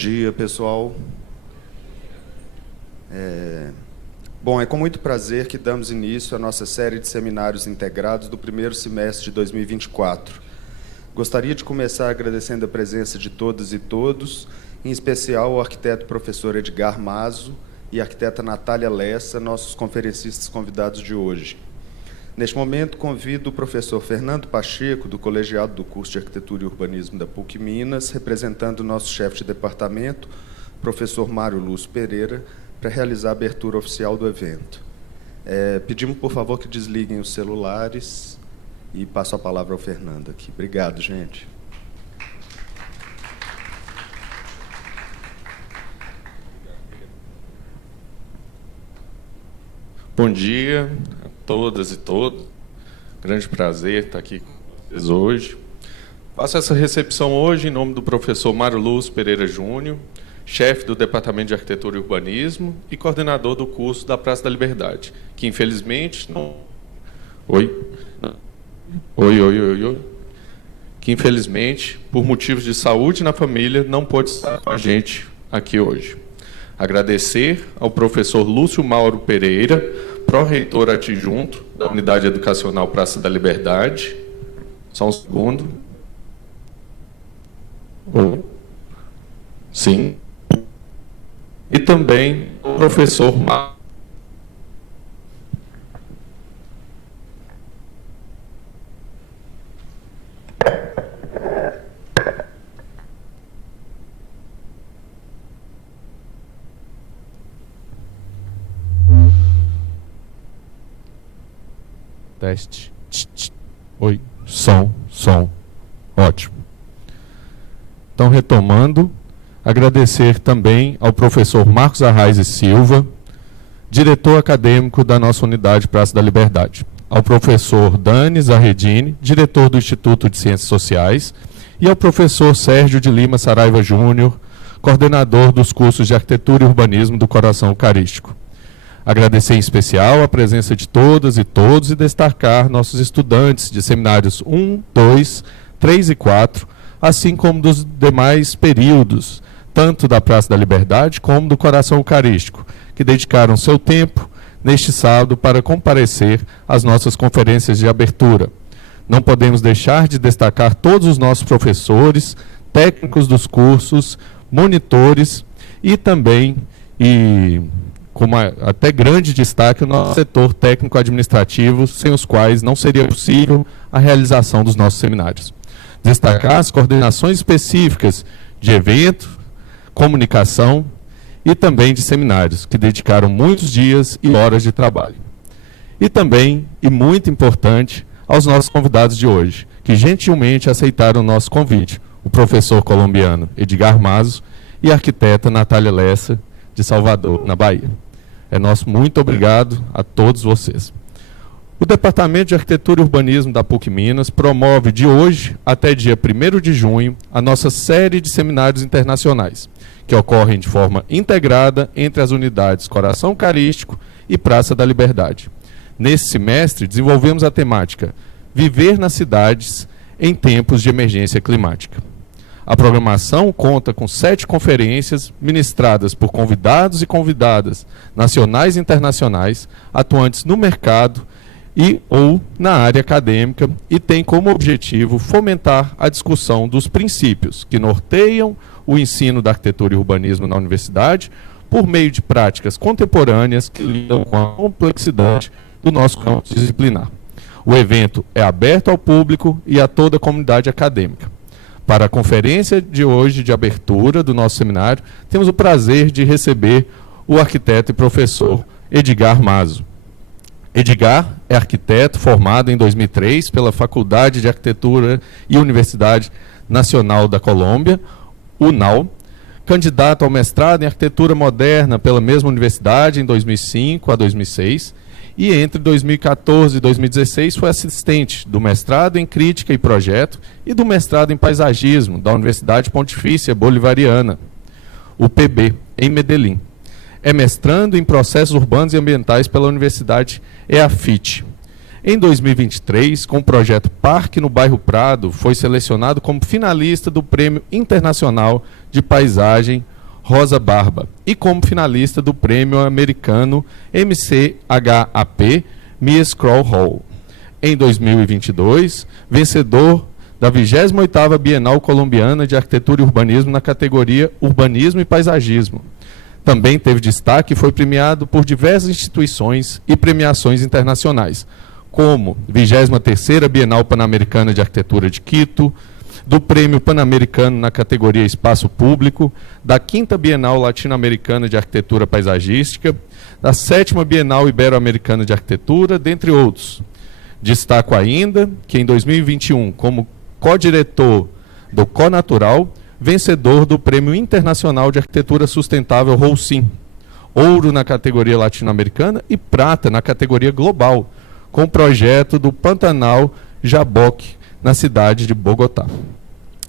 dia, pessoal. Bom, é com muito prazer que damos início à nossa série de seminários integrados do primeiro semestre de 2024. Gostaria de começar agradecendo a presença de todas e todos, em especial ao arquiteto professor Edgar Mazo e a arquiteta Natália Lessa, nossos conferencistas convidados de hoje. Neste momento, convido o professor Fernando Pacheco, do colegiado do curso de Arquitetura e Urbanismo da PUC Minas, representando o nosso chefe de departamento, professor Mário Lúcio Pereira, para realizar a abertura oficial do evento. Pedimos, por favor, que desliguem os celulares e passo a palavra ao Fernando aqui. Obrigado, gente. Bom dia a todas e todos. Grande prazer estar aqui com vocês hoje. Faço essa recepção hoje em nome do professor Mário Lúcio Pereira Júnior, chefe do Departamento de Arquitetura e Urbanismo e coordenador do curso da Praça da Liberdade, que infelizmente não... Que infelizmente, por motivos de saúde na família, não pôde estar com a gente aqui hoje. Agradecer ao professor Lúcio Mauro Pereira, pró-reitor adjunto da Unidade Educacional Praça da Liberdade. Só um segundo. Sim. E também o professor Teste. Oi, som. Ótimo. Então, retomando, agradecer também ao professor Marcos Arraes e Silva, diretor acadêmico da nossa unidade Praça da Liberdade, ao professor Dani Zarredini, diretor do Instituto de Ciências Sociais, e ao professor Sérgio de Lima Saraiva Júnior, coordenador dos cursos de Arquitetura e Urbanismo do Coração Eucarístico. Agradecer em especial a presença de todas e todos e destacar nossos estudantes de seminários 1, 2, 3 e 4, assim como dos demais períodos, tanto da Praça da Liberdade como do Coração Eucarístico, que dedicaram seu tempo neste sábado para comparecer às nossas conferências de abertura. Não podemos deixar de destacar todos os nossos professores, técnicos dos cursos, monitores e também, como até grande destaque, o nosso setor técnico-administrativo, sem os quais não seria possível a realização dos nossos seminários. Destacar as coordenações específicas de evento, comunicação e também de seminários, que dedicaram muitos dias e horas de trabalho. E também, e muito importante, aos nossos convidados de hoje, que gentilmente aceitaram o nosso convite, o professor colombiano Edgar Mazo e a arquiteta Natália Lessa, de Salvador, na Bahia. Nosso muito obrigado a todos vocês. O Departamento de Arquitetura e Urbanismo da PUC Minas promove de hoje até dia 1º de junho a nossa série de seminários internacionais, que ocorrem de forma integrada entre as unidades Coração Eucarístico e Praça da Liberdade. Nesse semestre, desenvolvemos a temática Viver nas Cidades em Tempos de Emergência Climática. A programação conta com 7 conferências ministradas por convidados e convidadas nacionais e internacionais, atuantes no mercado ou na área acadêmica, e tem como objetivo fomentar a discussão dos princípios que norteiam o ensino da arquitetura e urbanismo na universidade por meio de práticas contemporâneas que lidam com a complexidade do nosso campo disciplinar. O evento é aberto ao público e a toda a comunidade acadêmica. Para a conferência de hoje de abertura do nosso seminário, temos o prazer de receber o arquiteto e professor Edgar Mazo. Edgar é arquiteto formado em 2003 pela Faculdade de Arquitetura e Universidade Nacional da Colômbia, UNAL, candidato ao mestrado em Arquitetura Moderna pela mesma universidade em 2005 a 2006, e entre 2014 e 2016 foi assistente do mestrado em Crítica e Projeto e do mestrado em Paisagismo da Universidade Pontifícia Bolivariana, UPB, em Medellín. É mestrando em Processos Urbanos e Ambientais pela Universidade EAFIT. Em 2023, com o projeto Parque no Bairro Prado, foi selecionado como finalista do Prêmio Internacional de Paisagem Rosa Barba e como finalista do Prêmio Americano MCHAP Mies Crow Hall. Em 2022, vencedor da 28ª Bienal Colombiana de Arquitetura e Urbanismo na categoria Urbanismo e Paisagismo. Também teve destaque e foi premiado por diversas instituições e premiações internacionais, como 23ª Bienal Pan-Americana de Arquitetura de Quito, do Prêmio Pan-Americano na categoria Espaço Público, da 5ª Bienal Latino-Americana de Arquitetura Paisagística, da 7ª Bienal Ibero-Americana de Arquitetura, dentre outros. Destaco ainda que em 2021, como co-diretor do Conatural, vencedor do Prêmio Internacional de Arquitetura Sustentável Rollsim, ouro na categoria latino-americana e prata na categoria global, com o projeto do Pantanal Jaboque, na cidade de Bogotá.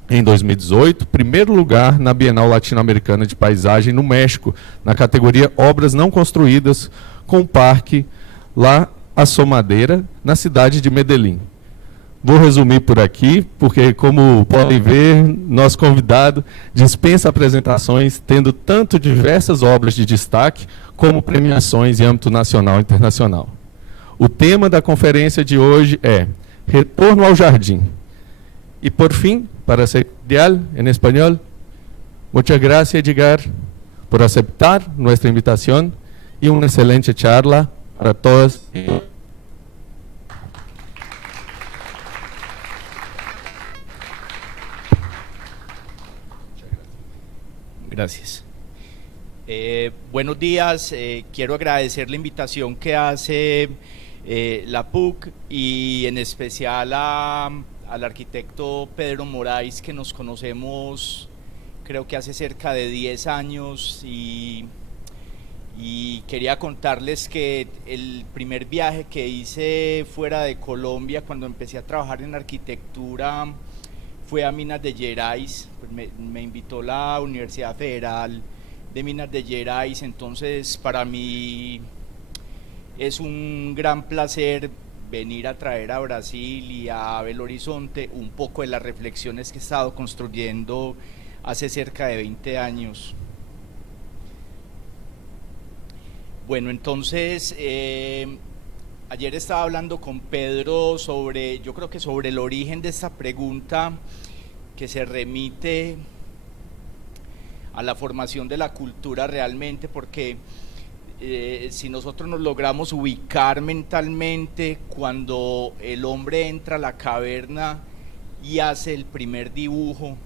Em 2018, primeiro lugar na Bienal Latino-Americana de Paisagem no México, na categoria Obras Não Construídas, com o Parque La Assomadeira, na cidade de Medellín. Vou resumir por aqui, porque, como podem ver, nosso convidado dispensa apresentações, tendo tanto diversas obras de destaque, como premiações em âmbito nacional e internacional. O tema da conferência de hoje é Retorno ao Jardim. E, por fim, para ser cordial, em espanhol, muchas gracias, Edgar, por aceptar nuestra invitación y una excelente charla para todos. Gracias. Buenos días, quiero agradecer la invitación que hace la PUC y en especial al arquitecto Pedro Moraes, que nos conocemos creo que hace cerca de 10 años y quería contarles que el primer viaje que hice fuera de Colombia cuando empecé a trabajar en arquitectura fue a Minas de Gerais. Pues me invitó la Universidad Federal de Minas de Gerais, entonces para mí es un gran placer venir a traer a Brasil y a Belo Horizonte un poco de las reflexiones que he estado construyendo hace cerca de 20 años. Bueno, entonces ayer estaba hablando con Pedro yo creo que sobre el origen de esta pregunta que se remite a la formación de la cultura realmente, porque si nosotros nos logramos ubicar mentalmente cuando el hombre entra a la caverna y hace el primer dibujo,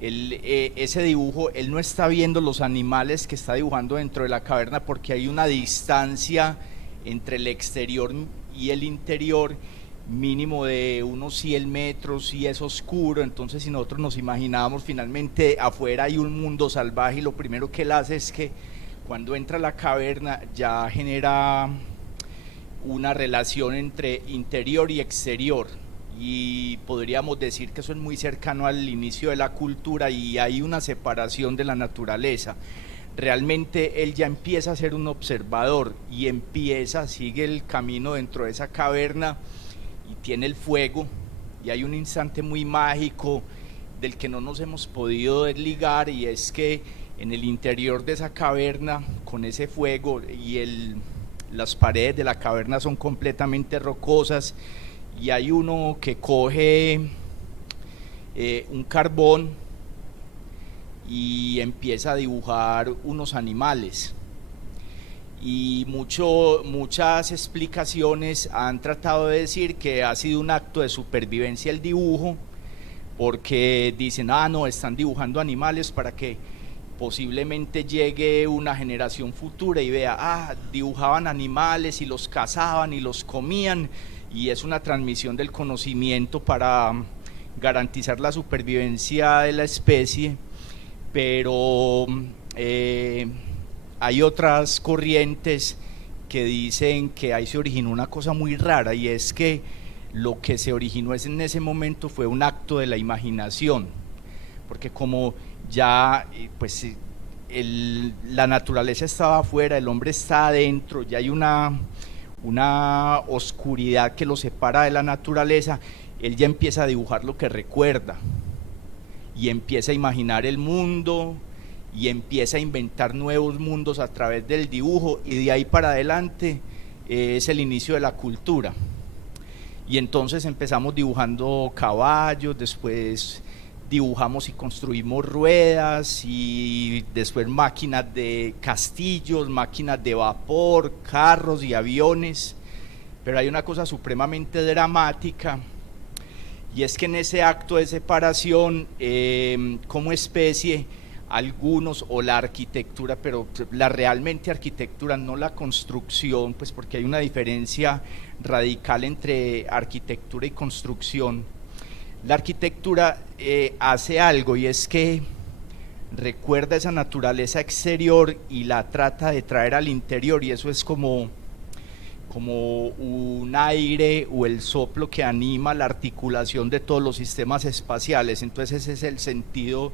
ese dibujo, él no está viendo los animales que está dibujando dentro de la caverna porque hay una distancia entre el exterior y el interior mínimo de unos 100 metros y es oscuro. Entonces si nosotros nos imaginábamos finalmente afuera hay un mundo salvaje y lo primero que él hace es que cuando entra a la caverna ya genera una relación entre interior y exterior, y podríamos decir que eso es muy cercano al inicio de la cultura y hay una separación de la naturaleza. Realmente él ya empieza a ser un observador y sigue el camino dentro de esa caverna y tiene el fuego, y hay un instante muy mágico del que no nos hemos podido desligar, y es que en el interior de esa caverna, con ese fuego, y las paredes de la caverna son completamente rocosas, y hay uno que coge un carbón y empieza a dibujar unos animales. Y muchas explicaciones han tratado de decir que ha sido un acto de supervivencia el dibujo, porque dicen, no, están dibujando animales para que posiblemente llegue una generación futura y vea, dibujaban animales y los cazaban y los comían, y es una transmisión del conocimiento para garantizar la supervivencia de la especie. Pero hay otras corrientes que dicen que ahí se originó una cosa muy rara, y es que lo que se originó en ese momento fue un acto de la imaginación, porque como ya pues la naturaleza estaba afuera, el hombre está adentro, ya hay una una oscuridad que lo separa de la naturaleza, él ya empieza a dibujar lo que recuerda y empieza a imaginar el mundo y empieza a inventar nuevos mundos a través del dibujo, y de ahí para adelante es el inicio de la cultura. Y entonces empezamos dibujando caballos, después dibujamos y construimos ruedas, y después máquinas de castillos, máquinas de vapor, carros y aviones. Pero hay una cosa supremamente dramática, y es que en ese acto de separación, como especie, algunos, o la arquitectura, pero la realmente arquitectura, no la construcción, pues porque hay una diferencia radical entre arquitectura y construcción. La arquitectura hace algo, y es que recuerda esa naturaleza exterior y la trata de traer al interior, y eso es como un aire o el soplo que anima la articulación de todos los sistemas espaciales. Entonces ese es el sentido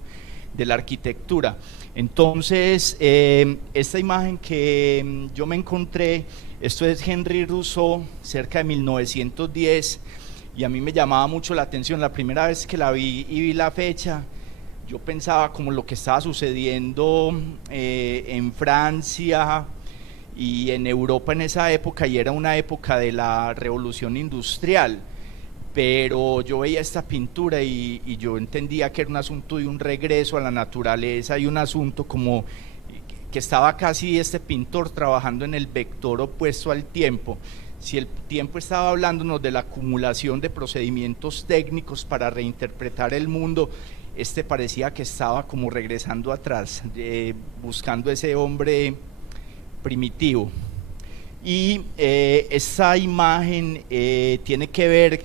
de la arquitectura. Entonces esta imagen que yo me encontré, esto es Henri Rousseau, cerca de 1910, y a mí me llamaba mucho la atención. La primera vez que la vi y vi la fecha, yo pensaba como lo que estaba sucediendo en Francia y en Europa en esa época, y era una época de la revolución industrial. Pero yo veía esta pintura y yo entendía que era un asunto de un regreso a la naturaleza, y un asunto como que estaba casi este pintor trabajando en el vector opuesto al tiempo. Si el tiempo estaba hablándonos de la acumulación de procedimientos técnicos para reinterpretar el mundo, este parecía que estaba como regresando atrás, buscando ese hombre primitivo. Y esa imagen tiene que ver,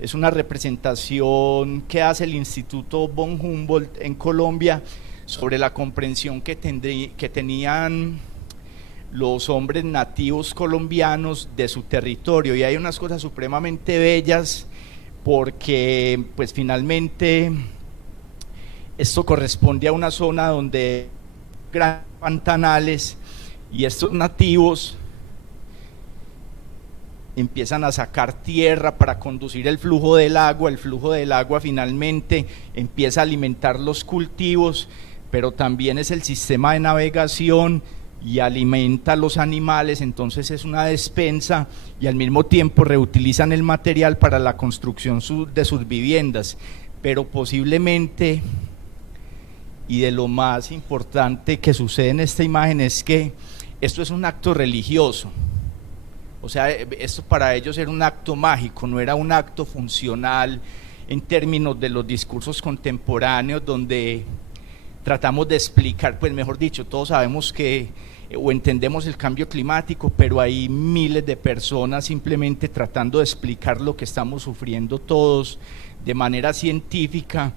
es una representación que hace el Instituto von Humboldt en Colombia sobre la comprensión que tenían los hombres nativos colombianos de su territorio, y hay unas cosas supremamente bellas, porque pues finalmente esto corresponde a una zona donde grandes pantanales, y estos nativos empiezan a sacar tierra para conducir el flujo del agua finalmente empieza a alimentar los cultivos, pero también es el sistema de navegación y alimenta a los animales. Entonces es una despensa, y al mismo tiempo reutilizan el material para la construcción de sus viviendas. Pero posiblemente, y de lo más importante que sucede en esta imagen, es que esto es un acto religioso. O sea, esto para ellos era un acto mágico, no era un acto funcional en términos de los discursos contemporáneos, donde tratamos de explicar, pues mejor dicho, todos sabemos que o entendemos el cambio climático, pero hay miles de personas simplemente tratando de explicar lo que estamos sufriendo todos de manera científica.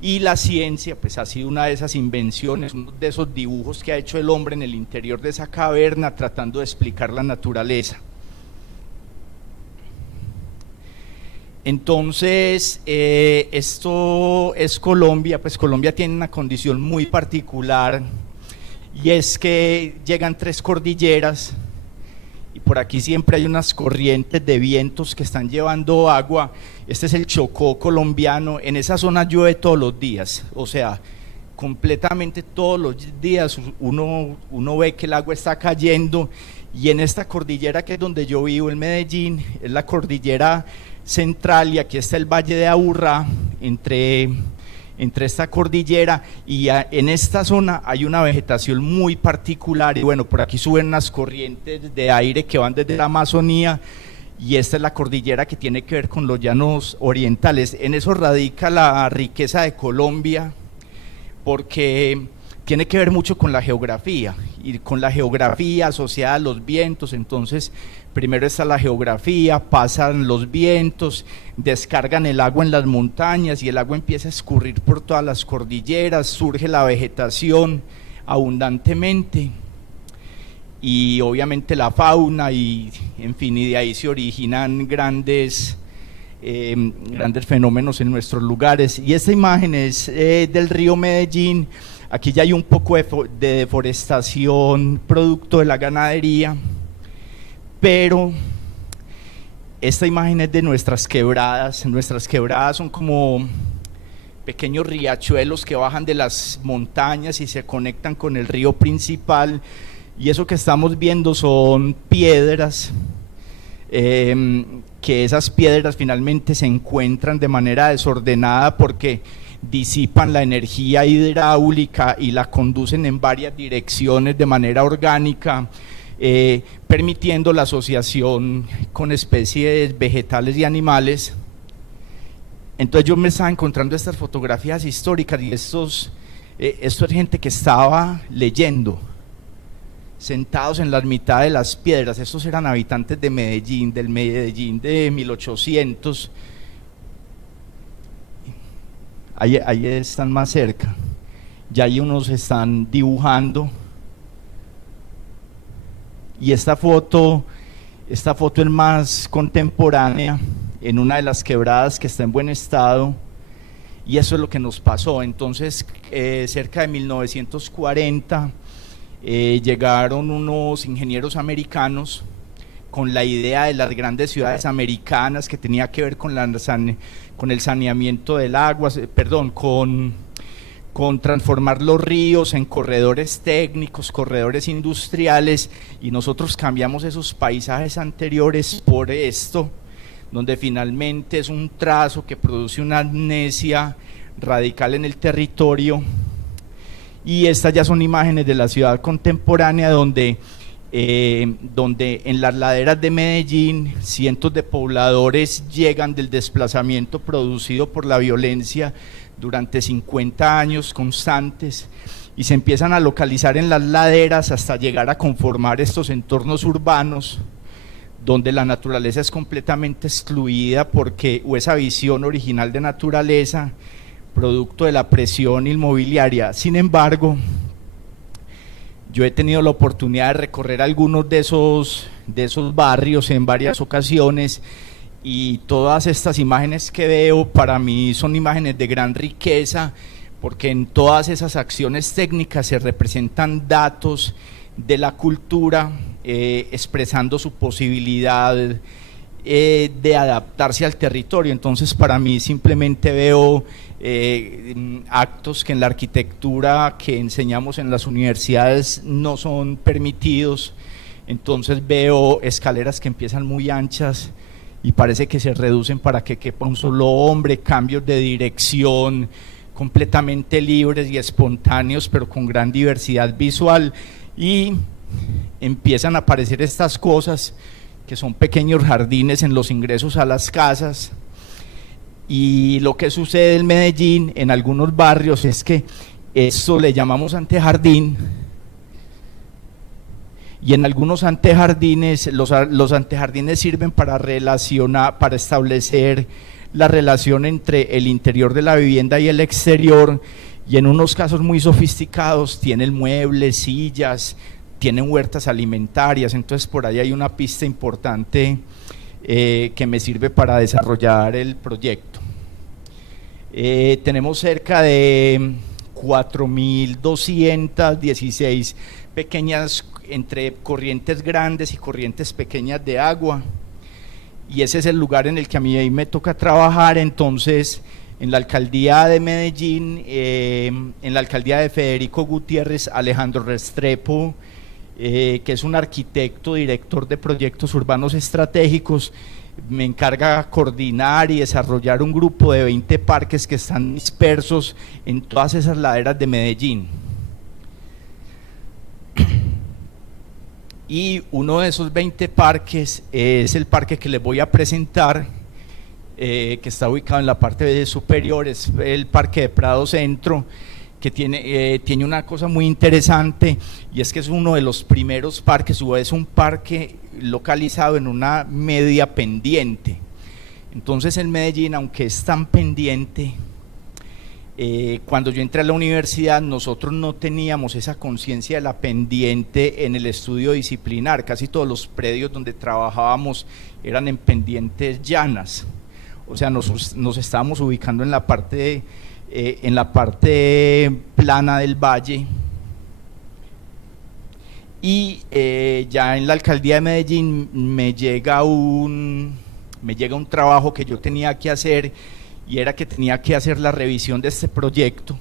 Y la ciencia pues ha sido una de esas invenciones, uno de esos dibujos que ha hecho el hombre en el interior de esa caverna, tratando de explicar la naturaleza. Entonces esto es Colombia. Pues Colombia tiene una condición muy particular, y es que llegan 3 cordilleras, y por aquí siempre hay unas corrientes de vientos que están llevando agua. Este es el Chocó colombiano. En esa zona llueve todos los días, o sea, completamente todos los días uno ve que el agua está cayendo. Y en esta cordillera, que es donde yo vivo, en Medellín, es la cordillera central, y aquí está el Valle de Aburrá, entre esta cordillera, y en esta zona hay una vegetación muy particular. Y bueno, por aquí suben unas corrientes de aire que van desde la Amazonía, y esta es la cordillera que tiene que ver con los llanos orientales. En eso radica la riqueza de Colombia, porque tiene que ver mucho con la geografía, y con la geografía asociada a los vientos. Entonces primero está la geografía, pasan los vientos, descargan el agua en las montañas, y el agua empieza a escurrir por todas las cordilleras, surge la vegetación abundantemente, y obviamente la fauna, y en fin, y de ahí se originan grandes fenómenos en nuestros lugares. Y esta imagen es del río Medellín. Aquí ya hay un poco de deforestación producto de la ganadería, pero Esta imagen es de nuestras quebradas. Nuestras quebradas son como pequeños riachuelos que bajan de las montañas y se conectan con el río principal, y eso que estamos viendo son piedras, que esas piedras finalmente se encuentran de manera desordenada porque disipan la energía hidráulica y la conducen en varias direcciones de manera orgánica, permitiendo la asociación con especies vegetales y animales. Entonces yo me estaba encontrando estas fotografías históricas y esto es gente que estaba leyendo, sentados en la mitad de las piedras. Estos eran habitantes de Medellín, del Medellín de 1800. Ahí están más cerca, ya ahí unos están dibujando. Y esta foto es más contemporánea, en una de las quebradas que está en buen estado, y eso es lo que nos pasó. Entonces, cerca de 1940, llegaron unos ingenieros americanos con la idea de las grandes ciudades americanas, que tenía que ver con el saneamiento del agua, con transformar los ríos en corredores técnicos, corredores industriales, y nosotros cambiamos esos paisajes anteriores por esto, donde finalmente es un trazo que produce una amnesia radical en el territorio. Y estas ya son imágenes de la ciudad contemporánea, donde en las laderas de Medellín cientos de pobladores llegan del desplazamiento producido por la violencia durante 50 años constantes, y se empiezan a localizar en las laderas hasta llegar a conformar estos entornos urbanos donde la naturaleza es completamente excluida, o esa visión original de naturaleza, producto de la presión inmobiliaria. Sin embargo, yo he tenido la oportunidad de recorrer algunos de esos barrios en varias ocasiones, y todas estas imágenes que veo para mí son imágenes de gran riqueza, porque en todas esas acciones técnicas se representan datos de la cultura, expresando su posibilidad de adaptarse al territorio. Entonces, para mí simplemente veo actos que en la arquitectura que enseñamos en las universidades no son permitidos. Entonces veo escaleras que empiezan muy anchas y parece que se reducen para que quepa un solo hombre, cambios de dirección completamente libres y espontáneos, pero con gran diversidad visual, y empiezan a aparecer estas cosas que son pequeños jardines en los ingresos a las casas. Y lo que sucede en Medellín, en algunos barrios, es que esto le llamamos antejardín, y en algunos antejardines, los antejardines sirven para establecer la relación entre el interior de la vivienda y el exterior, y en unos casos muy sofisticados tienen muebles, sillas, tienen huertas alimentarias. Entonces por ahí hay una pista importante que me sirve para desarrollar el proyecto. Tenemos cerca de 4.216 pequeñas, entre corrientes grandes y corrientes pequeñas de agua, y ese es el lugar en el que a mí me toca trabajar. Entonces, en la alcaldía de Medellín, en la alcaldía de Federico Gutiérrez, Alejandro Restrepo, que es un arquitecto, director de proyectos urbanos estratégicos, me encarga coordinar y desarrollar un grupo de 20 parques que están dispersos en todas esas laderas de Medellín. Y uno de esos 20 parques es el parque que les voy a presentar, que está ubicado en la parte superior, es el Parque de Prado Centro, que tiene una cosa muy interesante, y es que es uno de los primeros parques, o es un parque localizado en una media pendiente. Entonces en Medellín, aunque es tan pendiente, cuando yo entré a la universidad nosotros no teníamos esa conciencia de la pendiente en el estudio disciplinar. Casi todos los predios donde trabajábamos eran en pendientes llanas, o sea, nos estábamos ubicando en la parte plana del valle. Y ya en la alcaldía de Medellín me llega un me llega un trabajo que yo tenía que hacer, y era que tenía que hacer la revisión de este proyecto,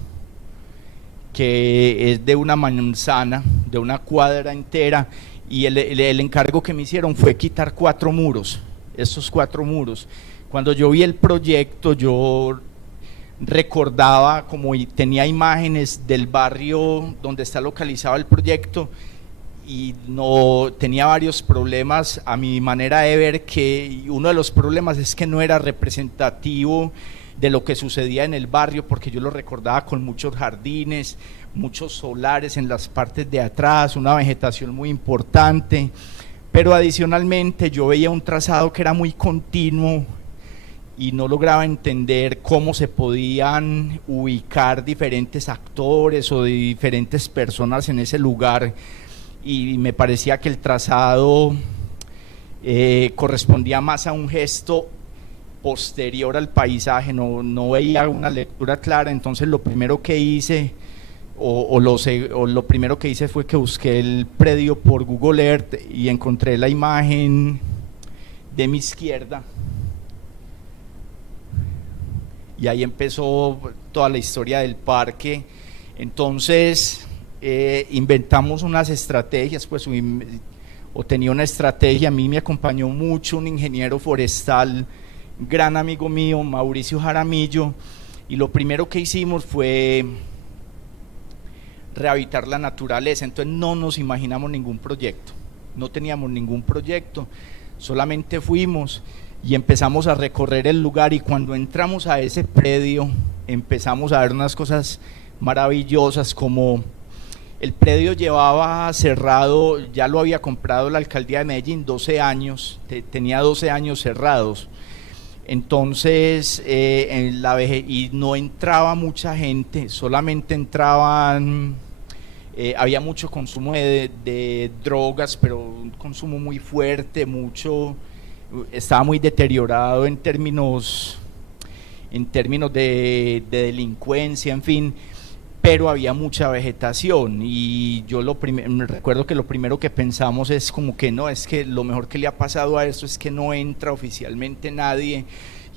que es de una manzana, de una cuadra entera, y el encargo que me hicieron fue quitar 4 muros, estos 4 muros. Cuando yo vi el proyecto, yo recordaba, como tenía imágenes del barrio donde está localizado el proyecto, y no tenía varios problemas a mi manera de ver, que uno de los problemas es que no era representativo de lo que sucedía en el barrio, porque yo lo recordaba con muchos jardines, muchos solares en las partes de atrás, una vegetación muy importante, pero adicionalmente yo veía un trazado que era muy continuo y no lograba entender cómo se podían ubicar diferentes actores o diferentes personas en ese lugar, y me parecía que el trazado correspondía más a un gesto posterior al paisaje, no veía una lectura clara. Entonces lo primero que hice, lo primero que hice fue que busqué el predio por Google Earth y encontré la imagen de mi izquierda, y ahí empezó toda la historia del parque. Entonces inventamos unas estrategias, pues, o tenía una estrategia. A mí me acompañó mucho un ingeniero forestal, gran amigo mío, Mauricio Jaramillo, y lo primero que hicimos fue rehabilitar la naturaleza. Entonces no nos imaginamos ningún proyecto, no teníamos ningún proyecto, solamente fuimos y empezamos a recorrer el lugar, y cuando entramos a ese predio empezamos a ver unas cosas maravillosas, como el predio llevaba cerrado, ya lo había comprado la alcaldía de Medellín, 12 años, tenía 12 años cerrados. Entonces y no entraba mucha gente, solamente entraban, había mucho consumo de drogas, pero un consumo muy fuerte, estaba muy deteriorado en términos de delincuencia, en fin, pero había mucha vegetación. Y yo recuerdo que lo primero que pensamos es como que no, es que lo mejor que le ha pasado a esto es que no entra oficialmente nadie,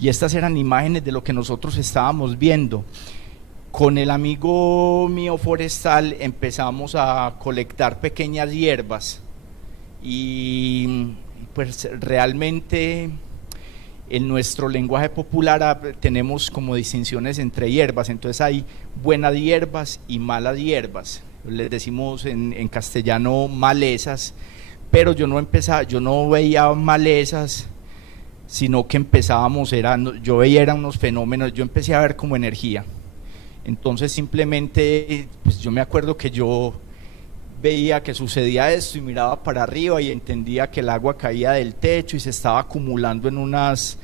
y estas eran imágenes de lo que nosotros estábamos viendo. Con el amigo mío forestal empezamos a colectar pequeñas hierbas, y pues realmente en nuestro lenguaje popular tenemos como distinciones entre hierbas. Entonces hay buenas hierbas y malas hierbas, les decimos en castellano malezas, pero yo no veía malezas, sino que yo veía unos fenómenos, yo empecé a ver como energía. Entonces simplemente, pues yo me acuerdo que yo veía que sucedía esto y miraba para arriba y entendía que el agua caía del techo y se estaba acumulando en unas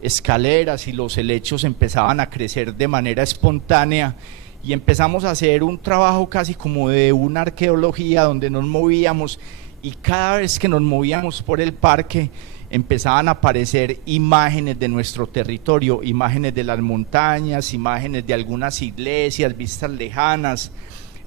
escaleras, y los helechos empezaban a crecer de manera espontánea, y empezamos a hacer un trabajo casi como de una arqueología, donde nos movíamos, y cada vez que nos movíamos por el parque empezaban a aparecer imágenes de nuestro territorio, imágenes de las montañas, imágenes de algunas iglesias, vistas lejanas.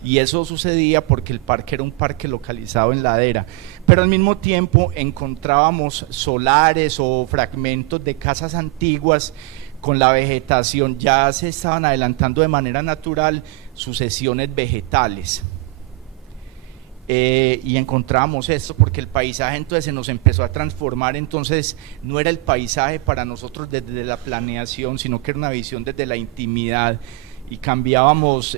Y eso sucedía porque el parque era un parque localizado en ladera, pero al mismo tiempo encontrábamos solares o fragmentos de casas antiguas con la vegetación. Ya se estaban adelantando de manera natural sucesiones vegetales, y encontrábamos esto porque el paisaje entonces se nos empezó a transformar. Entonces no era el paisaje para nosotros desde la planeación, sino que era una visión desde la intimidad, y cambiábamos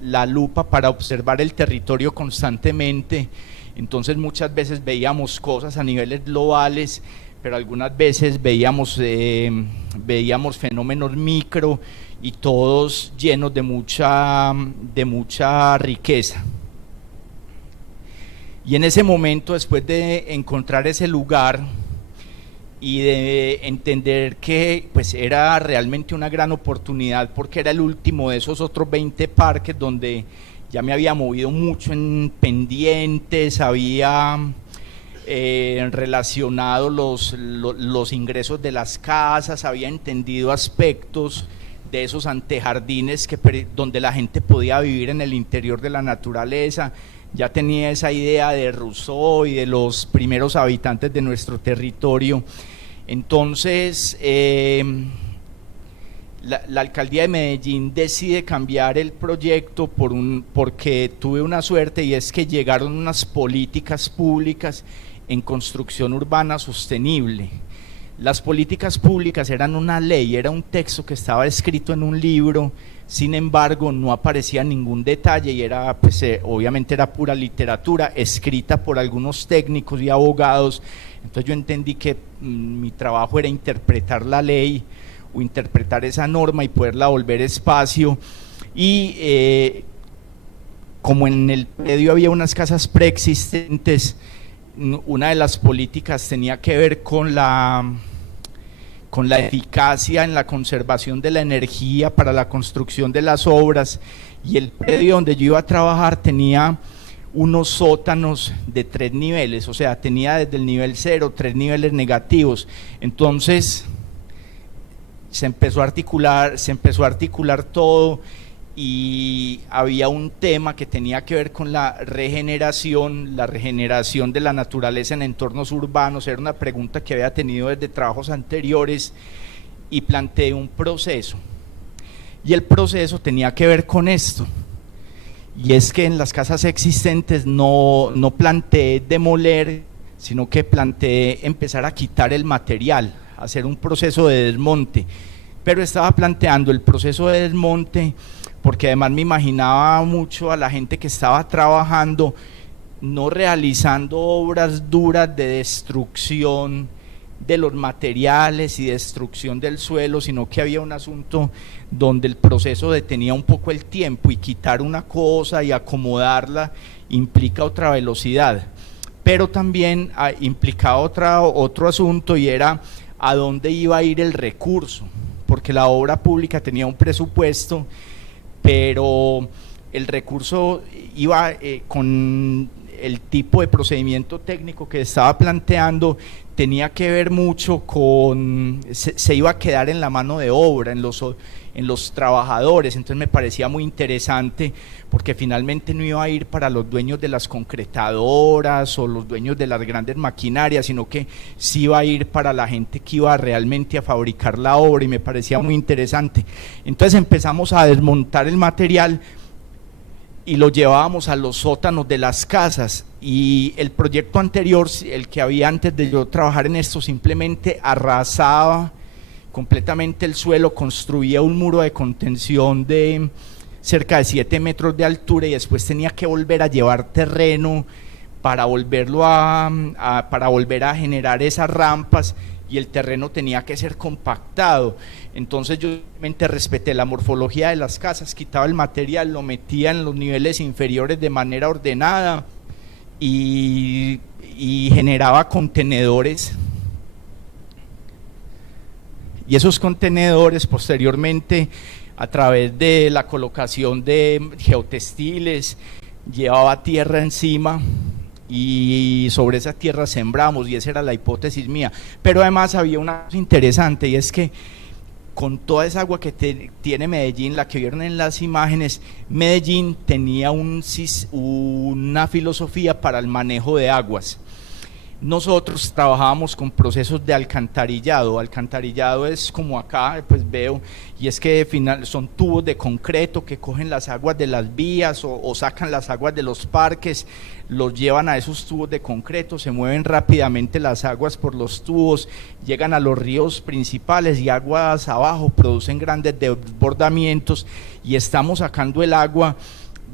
la lupa para observar el territorio constantemente. Entonces muchas veces veíamos cosas a niveles globales, pero algunas veces veíamos fenómenos micro, y todos llenos de mucha riqueza. Y en ese momento, después de encontrar ese lugar y de entender que pues era realmente una gran oportunidad, porque era el último de esos otros 20 parques donde ya me había movido mucho en pendientes, había relacionado los ingresos de las casas, había entendido aspectos de esos antejardines donde la gente podía vivir en el interior de la naturaleza. Ya tenía esa idea de Rousseau y de los primeros habitantes de nuestro territorio. Entonces, la alcaldía de Medellín decide cambiar el proyecto porque tuve una suerte, y es que llegaron unas políticas públicas en construcción urbana sostenible. Las políticas públicas eran una ley, era un texto que estaba escrito en un libro, sin embargo no aparecía ningún detalle y era, pues, obviamente era pura literatura escrita por algunos técnicos y abogados. Entonces yo entendí que mi trabajo era interpretar la ley o interpretar esa norma y poderla volver espacio, y como en el predio había unas casas preexistentes, una de las políticas tenía que ver con la eficacia en la conservación de la energía para la construcción de las obras, y el predio donde yo iba a trabajar tenía unos sótanos de 3 niveles, o sea, tenía desde el nivel 0 3 niveles negativos. Entonces se empezó a articular todo, y había un tema que tenía que ver con la regeneración de la naturaleza en entornos urbanos. Era una pregunta que había tenido desde trabajos anteriores, y planteé un proceso, y el proceso tenía que ver con esto, y es que en las casas existentes no planteé demoler, sino que planteé empezar a quitar el material, hacer un proceso de desmonte, pero estaba planteando el proceso de desmonte porque además me imaginaba mucho a la gente que estaba trabajando, no realizando obras duras de destrucción de los materiales y destrucción del suelo, sino que había un asunto donde el proceso detenía un poco el tiempo, y quitar una cosa y acomodarla implica otra velocidad, pero también implicaba otro asunto, y era a dónde iba a ir el recurso, porque la obra pública tenía un presupuesto, pero el recurso iba con el tipo de procedimiento técnico que estaba planteando, tenía que ver mucho con, se iba a quedar en la mano de obra, en los trabajadores. Entonces me parecía muy interesante, porque finalmente no iba a ir para los dueños de las concretadoras o los dueños de las grandes maquinarias, sino que sí iba a ir para la gente que iba realmente a fabricar la obra, y me parecía muy interesante. Entonces empezamos a desmontar el material y lo llevábamos a los sótanos de las casas, y el proyecto anterior, el que había antes de yo trabajar en esto, simplemente arrasaba completamente el suelo, construía un muro de contención de cerca de 7 metros de altura, y después tenía que volver a llevar terreno para volverlo para volver a generar esas rampas, y el terreno tenía que ser compactado. Entonces yo realmente respeté la morfología de las casas, quitaba el material, lo metía en los niveles inferiores de manera ordenada, y generaba contenedores, y esos contenedores posteriormente, a través de la colocación de geotextiles, llevaba tierra encima, y sobre esa tierra sembramos, y esa era la hipótesis mía. Pero además había una cosa interesante, y es que con toda esa agua que tiene Medellín, la que vieron en las imágenes, Medellín tenía una filosofía para el manejo de aguas. Nosotros trabajábamos con procesos de alcantarillado. Alcantarillado es como acá, pues veo, y es que son tubos de concreto que cogen las aguas de las vías o sacan las aguas de los parques, los llevan a esos tubos de concreto, se mueven rápidamente las aguas por los tubos, llegan a los ríos principales, y aguas abajo producen grandes desbordamientos, y estamos sacando el agua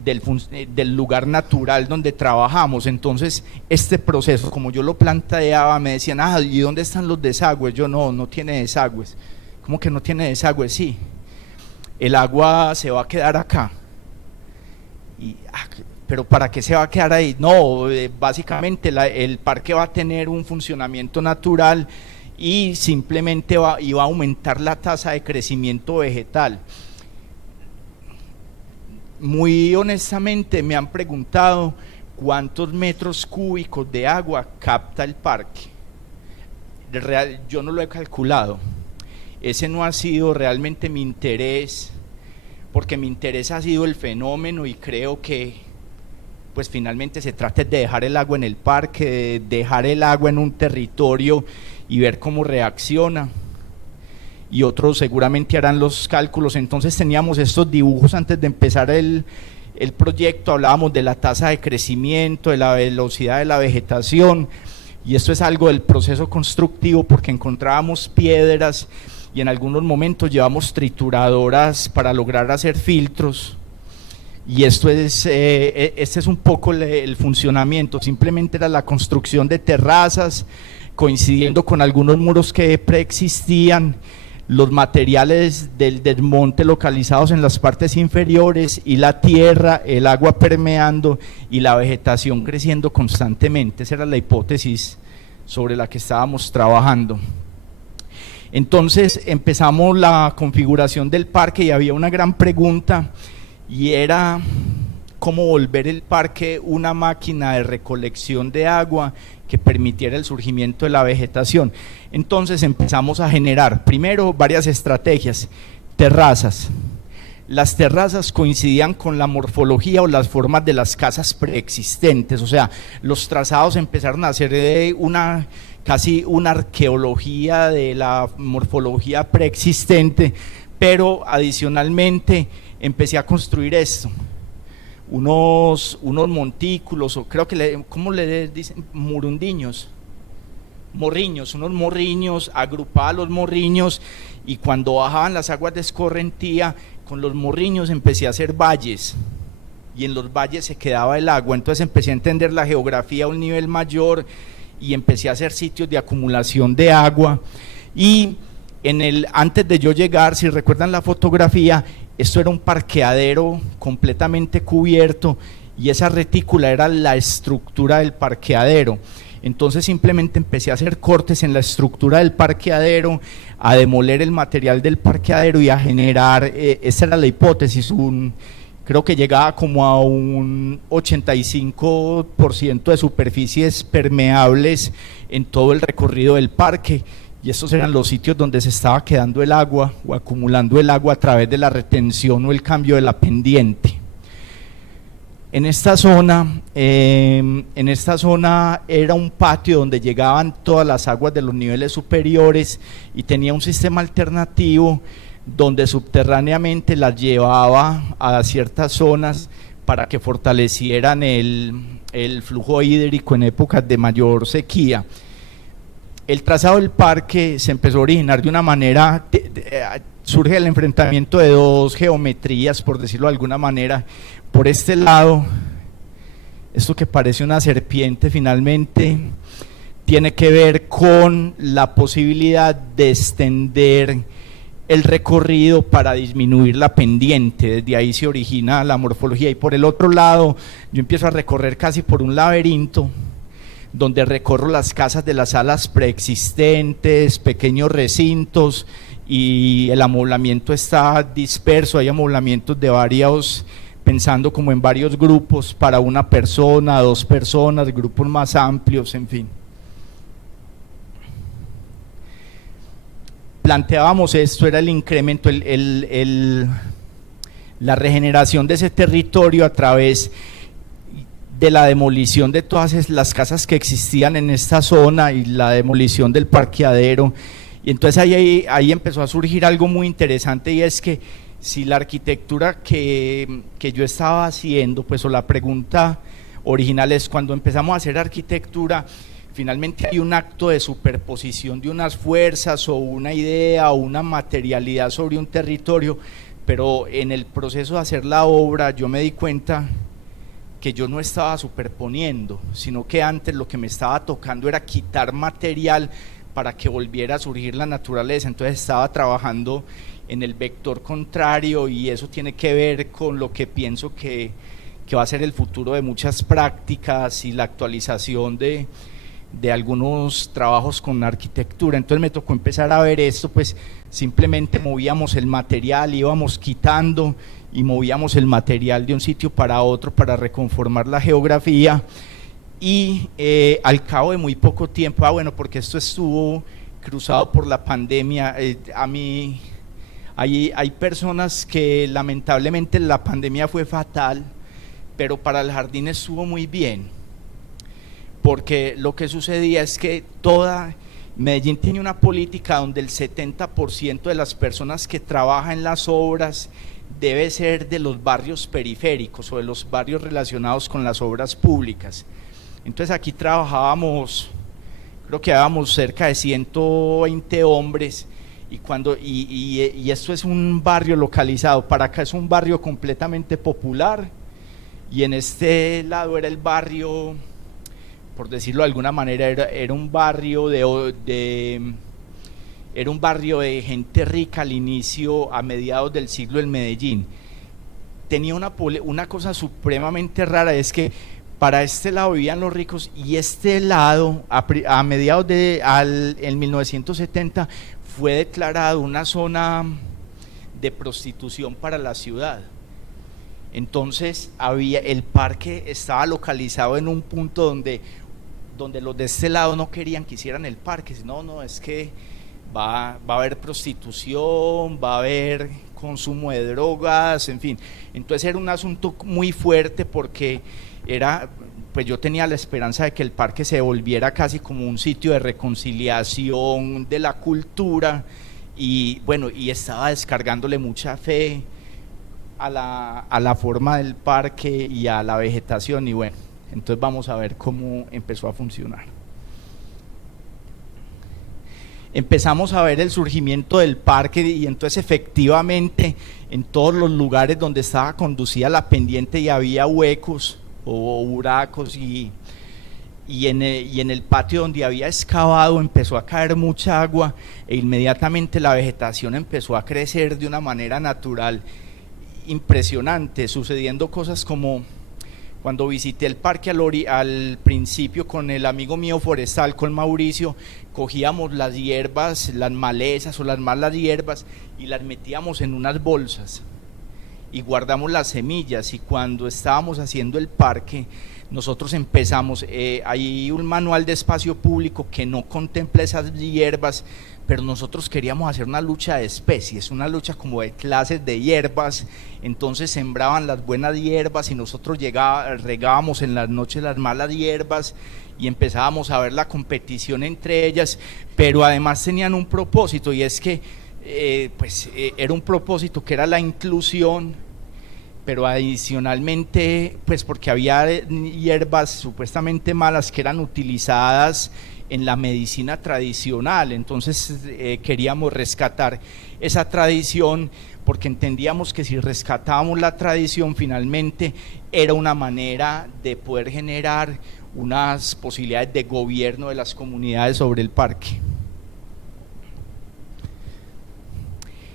del lugar natural donde trabajamos. Entonces este proceso, como yo lo planteaba, me decían, ¿y dónde están los desagües? Yo, no tiene desagües. ¿Cómo que no tiene desagües? Sí, el agua se va a quedar acá. ¿Pero para qué se va a quedar ahí? No, básicamente el parque va a tener un funcionamiento natural, y simplemente iba a aumentar la tasa de crecimiento vegetal. Muy honestamente me han preguntado cuántos metros cúbicos de agua capta el parque. Yo no lo he calculado, ese no ha sido realmente mi interés, porque mi interés ha sido el fenómeno, y creo que pues finalmente se trata de dejar el agua en el parque, de dejar el agua en un territorio, y ver cómo reacciona, y otros seguramente harán los cálculos. Entonces teníamos estos dibujos antes de empezar el proyecto, hablábamos de la tasa de crecimiento, de la velocidad de la vegetación, y esto es algo del proceso constructivo porque encontrábamos piedras y en algunos momentos llevamos trituradoras para lograr hacer filtros, y esto es, este es un poco el funcionamiento. Simplemente era la construcción de terrazas coincidiendo con algunos muros que preexistían, los materiales del desmonte localizados en las partes inferiores y la tierra, el agua permeando y la vegetación creciendo constantemente. Esa era la hipótesis sobre la que estábamos trabajando. Entonces empezamos la configuración del parque y había una gran pregunta, y era cómo volver el parque una máquina de recolección de agua que permitiera el surgimiento de la vegetación. Entonces empezamos a generar primero varias estrategias. Terrazas. Las terrazas coincidían con la morfología o las formas de las casas preexistentes, o sea, los trazados empezaron a hacer casi una arqueología de la morfología preexistente, pero adicionalmente empecé a construir esto, unos montículos, o creo que ¿cómo le dicen? Morriños, unos morriños, agrupaba los morriños, y cuando bajaban las aguas de escorrentía, con los morriños empecé a hacer valles, y en los valles se quedaba el agua. Entonces empecé a entender la geografía a un nivel mayor, y empecé a hacer sitios de acumulación de agua. Y antes de yo llegar, si recuerdan la fotografía, esto era un parqueadero completamente cubierto, y esa retícula era la estructura del parqueadero. Entonces simplemente empecé a hacer cortes en la estructura del parqueadero, a demoler el material del parqueadero y a generar, esa era la hipótesis, creo que llegaba como a un 85% de superficies permeables en todo el recorrido del parque, y estos eran los sitios donde se estaba quedando el agua o acumulando el agua a través de la retención o el cambio de la pendiente. En esta zona era un patio donde llegaban todas las aguas de los niveles superiores, y tenía un sistema alternativo donde subterráneamente las llevaba a ciertas zonas para que fortalecieran el flujo hídrico en épocas de mayor sequía. El trazado del parque se empezó a originar de una manera, surge el enfrentamiento de dos geometrías, por decirlo de alguna manera. Por este lado, esto que parece una serpiente finalmente tiene que ver con la posibilidad de extender el recorrido para disminuir la pendiente. Desde ahí se origina la morfología, y por el otro lado yo empiezo a recorrer casi por un laberinto donde recorro las casas de las salas preexistentes, pequeños recintos, y el amoblamiento está disperso. Hay amoblamientos de varios, pensando como en varios grupos para una persona, 2 personas, grupos más amplios, en fin. Planteábamos esto, era el incremento, la regeneración de ese territorio a través de la demolición de todas las casas que existían en esta zona y la demolición del parqueadero. Y entonces ahí empezó a surgir algo muy interesante, y es que si la arquitectura que yo estaba haciendo, pues, o la pregunta original es, cuando empezamos a hacer arquitectura, finalmente hay un acto de superposición de unas fuerzas o una idea o una materialidad sobre un territorio, pero en el proceso de hacer la obra yo me di cuenta que yo no estaba superponiendo, sino que antes lo que me estaba tocando era quitar material para que volviera a surgir la naturaleza. Entonces estaba trabajando en el vector contrario, y eso tiene que ver con lo que pienso que va a ser el futuro de muchas prácticas y la actualización de algunos trabajos con arquitectura. Entonces me tocó empezar a ver esto, pues simplemente movíamos el material, íbamos quitando y movíamos el material de un sitio para otro para reconformar la geografía, y al cabo de muy poco tiempo, bueno, porque esto estuvo cruzado por la pandemia, a mí hay personas que lamentablemente la pandemia fue fatal, pero para el jardín estuvo muy bien, porque lo que sucedía es que toda Medellín tiene una política donde el 70% de las personas que trabajan en las obras debe ser de los barrios periféricos o de los barrios relacionados con las obras públicas. Entonces aquí trabajábamos, creo que éramos cerca de 120 hombres, y esto es un barrio localizado, para acá es un barrio completamente popular, y en este lado era el barrio, por decirlo de alguna manera, era un barrio era un barrio de gente rica al inicio, a mediados del siglo en Medellín. Tenía una cosa supremamente rara, es que para este lado vivían los ricos, y este lado, a mediados en 1970, fue declarado una zona de prostitución para la ciudad. Entonces el parque estaba localizado en un punto donde los de este lado no querían que hicieran el parque, no, es que va a haber prostitución, va a haber consumo de drogas, en fin. Entonces era un asunto muy fuerte, porque pues yo tenía la esperanza de que el parque se volviera casi como un sitio de reconciliación de la cultura, y bueno, y estaba descargándole mucha fe a la forma del parque y a la vegetación, y bueno, entonces vamos a ver cómo empezó a funcionar. Empezamos a ver el surgimiento del parque, y entonces efectivamente en todos los lugares donde estaba conducida la pendiente y había huecos o buracos, y en el patio donde había excavado empezó a caer mucha agua, e inmediatamente la vegetación empezó a crecer de una manera natural impresionante, sucediendo cosas como cuando visité el parque al principio con el amigo mío forestal, con Mauricio, cogíamos las hierbas, las malezas o las malas hierbas, y las metíamos en unas bolsas y guardamos las semillas, y cuando estábamos haciendo el parque nosotros empezamos, hay un manual de espacio público que no contempla esas hierbas, pero nosotros queríamos hacer una lucha de especies, una lucha como de clases de hierbas. Entonces sembraban las buenas hierbas y nosotros regábamos en las noches las malas hierbas, y empezábamos a ver la competición entre ellas, pero además tenían un propósito, y es que era un propósito que era la inclusión, pero adicionalmente pues porque había hierbas supuestamente malas que eran utilizadas en la medicina tradicional. Entonces queríamos rescatar esa tradición, porque entendíamos que si rescatábamos la tradición, finalmente era una manera de poder generar unas posibilidades de gobierno de las comunidades sobre el parque.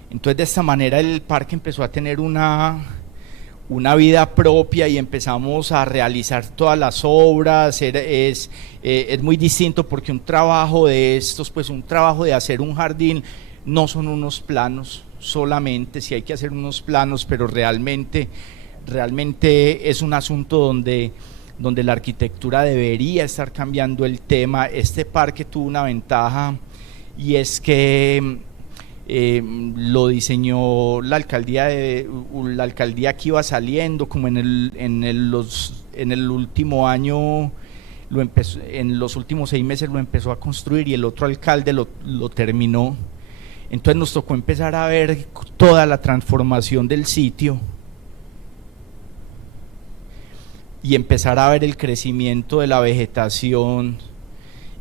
Entonces de esta manera el parque empezó a tener una vida propia, y empezamos a realizar todas las obras. Es muy distinto, porque un trabajo de estos, pues un trabajo de hacer un jardín, no son unos planos solamente, sí hay que hacer unos planos, pero realmente es un asunto donde la arquitectura debería estar cambiando el tema. Este parque tuvo una ventaja, y es que lo diseñó la alcaldía que iba saliendo, como en el último año en los últimos 6 meses lo empezó a construir, y el otro alcalde lo terminó. Entonces nos tocó empezar a ver toda la transformación del sitio y empezar a ver el crecimiento de la vegetación,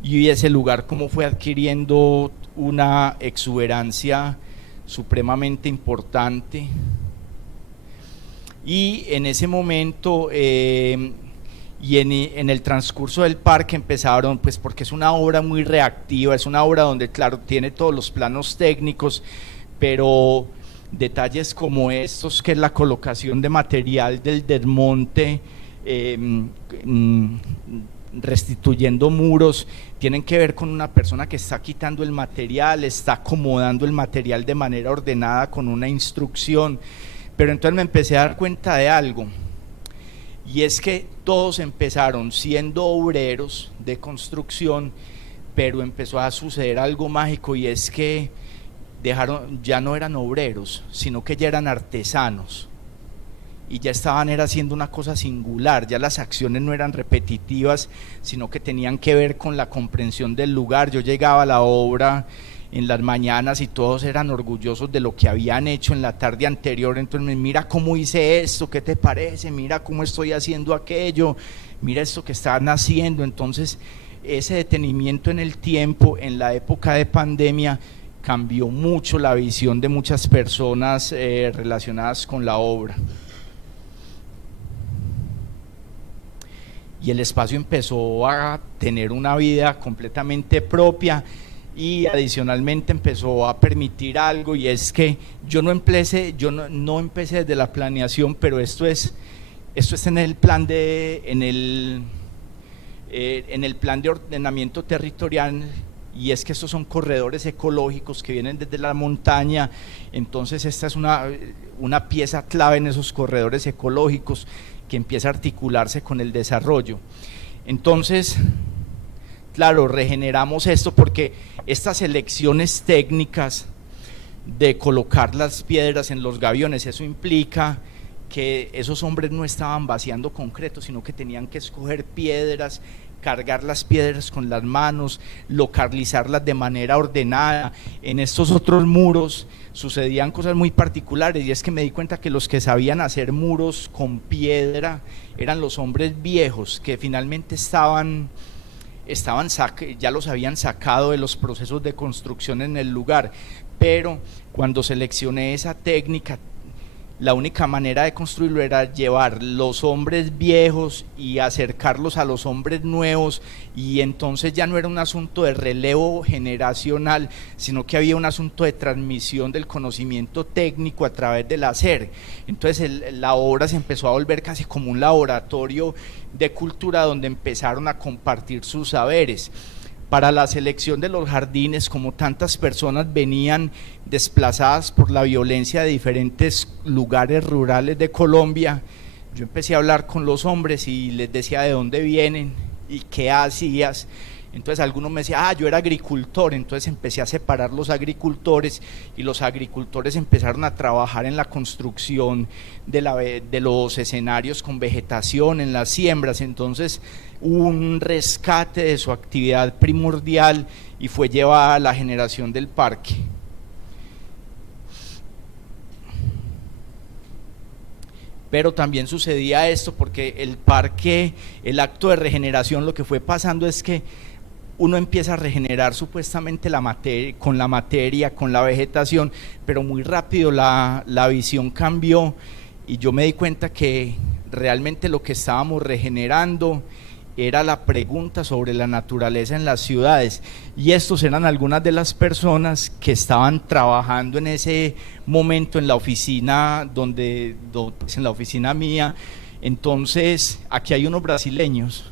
y ese lugar cómo fue adquiriendo una exuberancia supremamente importante. Y en ese momento y en el transcurso del parque empezaron, pues porque es una obra muy reactiva, es una obra donde claro tiene todos los planos técnicos, pero detalles como estos, que es la colocación de material del desmonte, restituyendo muros, tienen que ver con una persona que está quitando el material, está acomodando el material de manera ordenada con una instrucción. Pero entonces me empecé a dar cuenta de algo, y es que todos empezaron siendo obreros de construcción, pero empezó a suceder algo mágico, y es que ya no eran obreros, sino que ya eran artesanos. y ya estaban era haciendo una cosa singular, ya las acciones no eran repetitivas, sino que tenían que ver con la comprensión del lugar. Yo llegaba a la obra en las mañanas y todos eran orgullosos de lo que habían hecho en la tarde anterior, entonces mira cómo hice esto, ¿qué te parece? Mira cómo estoy haciendo aquello, mira esto que están haciendo. Entonces ese detenimiento en el tiempo, en la época de pandemia, cambió mucho la visión de muchas personas relacionadas con la obra. Y el espacio empezó a tener una vida completamente propia, y adicionalmente empezó a permitir algo, y es que yo no empecé desde la planeación, pero esto es en el plan de ordenamiento territorial, y es que estos son corredores ecológicos que vienen desde la montaña. Entonces esta es una pieza clave en esos corredores ecológicos que empieza a articularse con el desarrollo. Entonces, claro, regeneramos esto porque estas elecciones técnicas de colocar las piedras en los gaviones, eso implica que esos hombres no estaban vaciando concreto, sino que tenían que escoger piedras, cargar las piedras con las manos, localizarlas de manera ordenada. En estos otros muros sucedían cosas muy particulares, y es que me di cuenta que los que sabían hacer muros con piedra eran los hombres viejos, que finalmente ya los habían sacado de los procesos de construcción en el lugar, pero cuando seleccioné esa técnica, la única manera de construirlo era llevar los hombres viejos y acercarlos a los hombres nuevos, y entonces ya no era un asunto de relevo generacional, sino que había un asunto de transmisión del conocimiento técnico a través del hacer. Entonces la obra se empezó a volver casi como un laboratorio de cultura donde empezaron a compartir sus saberes. Para la selección de los jardines, como tantas personas venían desplazadas por la violencia de diferentes lugares rurales de Colombia, yo empecé a hablar con los hombres y les decía de dónde vienen y qué hacías. Entonces algunos me decían, yo era agricultor. Entonces empecé a separar los agricultores, y los agricultores empezaron a trabajar en la construcción de los escenarios con vegetación, en las siembras. Entonces un rescate de su actividad primordial, y fue llevada a la generación del parque. Pero también sucedía esto porque el parque, el acto de regeneración, lo que fue pasando es que uno empieza a regenerar supuestamente con la materia, con la vegetación, pero muy rápido la visión cambió, y yo me di cuenta que realmente lo que estábamos regenerando era la pregunta sobre la naturaleza en las ciudades. Y estos eran algunas de las personas que estaban trabajando en ese momento en la oficina en la oficina mía. Entonces aquí hay unos brasileños,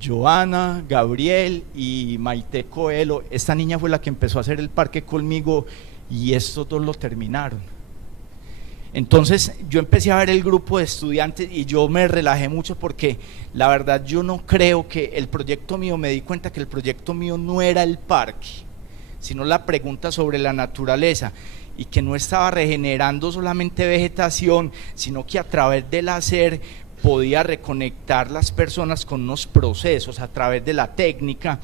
Joana, Gabriel y Maite Coelho. Esta niña fue la que empezó a hacer el parque conmigo, y estos dos lo terminaron. Entonces yo empecé a ver el grupo de estudiantes y yo me relajé mucho, porque la verdad yo no creo que el proyecto mío, me di cuenta que el proyecto mío no era el parque, sino la pregunta sobre la naturaleza, y que no estaba regenerando solamente vegetación, sino que a través del hacer podía reconectar las personas con unos procesos a través de la técnica.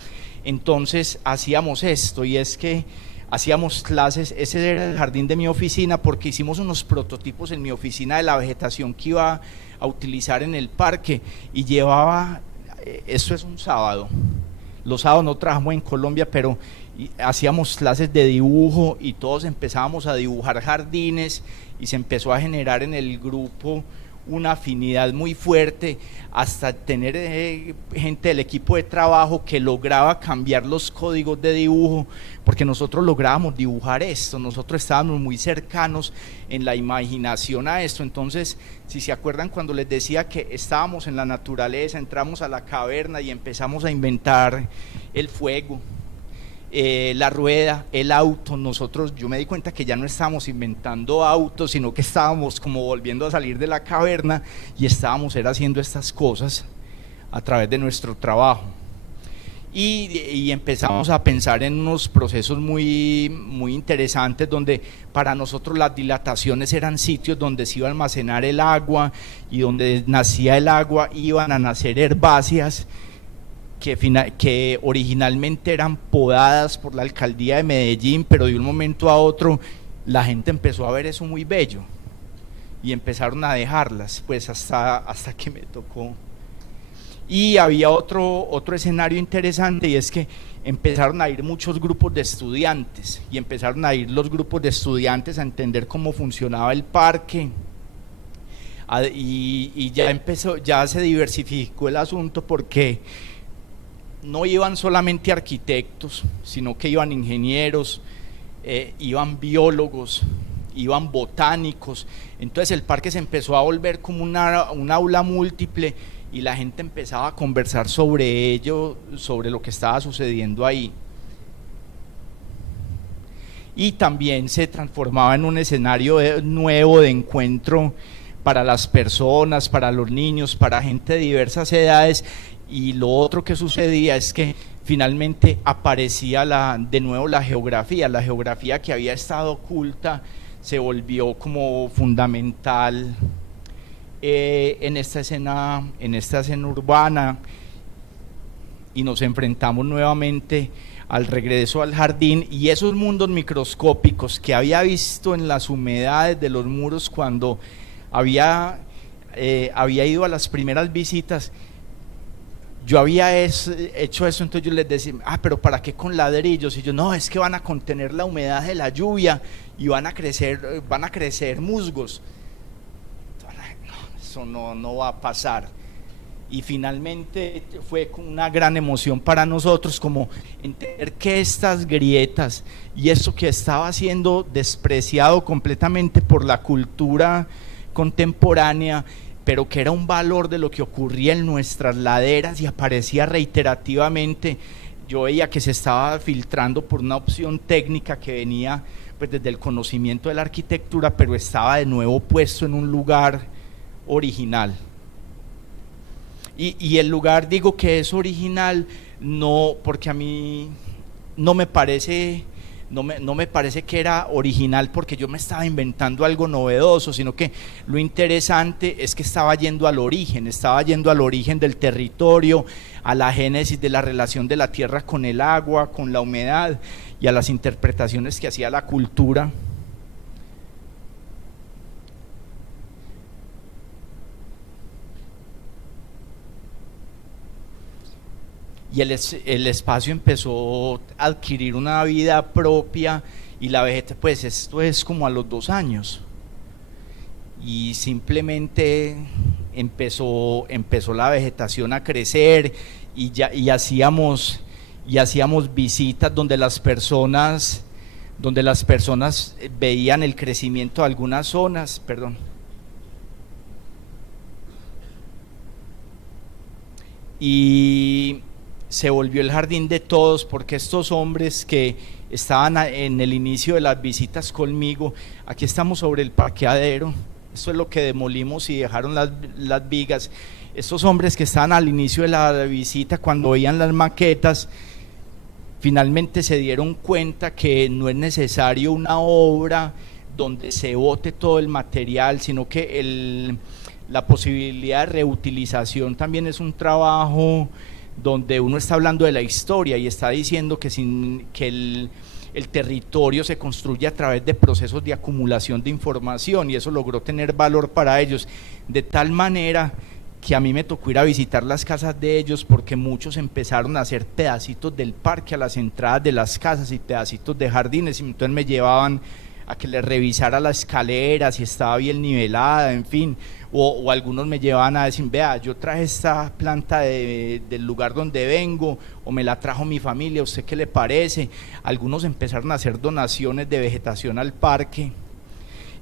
Entonces hacíamos esto, y es que hacíamos clases. Ese era el jardín de mi oficina, porque hicimos unos prototipos en mi oficina de la vegetación que iba a utilizar en el parque, y llevaba, esto es un sábado, los sábados no trabajamos en Colombia, pero hacíamos clases de dibujo, y todos empezábamos a dibujar jardines, y se empezó a generar en el grupo una afinidad muy fuerte, hasta tener gente del equipo de trabajo que lograba cambiar los códigos de dibujo, porque nosotros lográbamos dibujar esto, nosotros estábamos muy cercanos en la imaginación a esto. Entonces, si se acuerdan cuando les decía que estábamos en la naturaleza, entramos a la caverna y empezamos a inventar el fuego, la rueda, el auto. Yo me di cuenta que ya no estábamos inventando autos, sino que estábamos como volviendo a salir de la caverna, y estábamos haciendo estas cosas a través de nuestro trabajo. y empezamos a pensar en unos procesos muy, muy interesantes donde para nosotros las dilataciones eran sitios donde se iba a almacenar el agua y donde nacía el agua iban a nacer herbáceas que originalmente eran podadas por la alcaldía de Medellín, pero de un momento a otro la gente empezó a ver eso muy bello y empezaron a dejarlas, pues hasta que me tocó. Y había otro escenario interesante, y es que empezaron a ir muchos grupos de estudiantes y empezaron a ir los grupos de estudiantes a entender cómo funcionaba el parque, y ya se diversificó el asunto, porque no iban solamente arquitectos, sino que iban ingenieros, iban biólogos, iban botánicos. Entonces el parque se empezó a volver como una aula múltiple, y la gente empezaba a conversar sobre ello, sobre lo que estaba sucediendo ahí. Y también se transformaba en un escenario nuevo de encuentro para las personas, para los niños, para gente de diversas edades. Y lo otro que sucedía es que finalmente aparecía de nuevo la geografía que había estado oculta, se volvió como fundamental en esta escena urbana, y nos enfrentamos nuevamente al regreso al jardín y esos mundos microscópicos que había visto en las humedades de los muros cuando había ido a las primeras visitas. Yo había hecho eso, entonces yo les decía, pero ¿para qué con ladrillos? Y yo, no, es que van a contener la humedad de la lluvia y van a crecer musgos. Eso no va a pasar. Y finalmente fue con una gran emoción para nosotros como entender que estas grietas y eso que estaba siendo despreciado completamente por la cultura contemporánea, pero que era un valor de lo que ocurría en nuestras laderas y aparecía reiterativamente, yo veía que se estaba filtrando por una opción técnica que venía pues desde el conocimiento de la arquitectura, pero estaba de nuevo puesto en un lugar original. Y el lugar, digo que es original, no porque a mí no me parece que era original porque yo me estaba inventando algo novedoso, sino que lo interesante es que estaba yendo al origen del territorio, a la génesis de la relación de la tierra con el agua, con la humedad, y a las interpretaciones que hacía la cultura. Y el espacio empezó a adquirir una vida propia, y la vegetación, pues esto es como a los 2 años, y simplemente empezó la vegetación a crecer, y hacíamos visitas donde las personas veían el crecimiento de algunas zonas, y se volvió el jardín de todos, porque estos hombres que estaban en el inicio de las visitas conmigo, aquí estamos sobre el parqueadero, esto es lo que demolimos y dejaron las vigas. Estos hombres que estaban al inicio de la visita, cuando veían las maquetas, finalmente se dieron cuenta que no es necesario una obra donde se bote todo el material, sino que la posibilidad de reutilización también es un trabajo donde uno está hablando de la historia y está diciendo que el territorio se construye a través de procesos de acumulación de información, y eso logró tener valor para ellos, de tal manera que a mí me tocó ir a visitar las casas de ellos, porque muchos empezaron a hacer pedacitos del parque a las entradas de las casas y pedacitos de jardines, y entonces me llevaban a que les revisara la escalera, si estaba bien nivelada, en fin, o algunos me llevaban a decir, vea, yo traje esta planta del lugar donde vengo, o me la trajo mi familia, ¿a usted qué le parece? Algunos empezaron a hacer donaciones de vegetación al parque,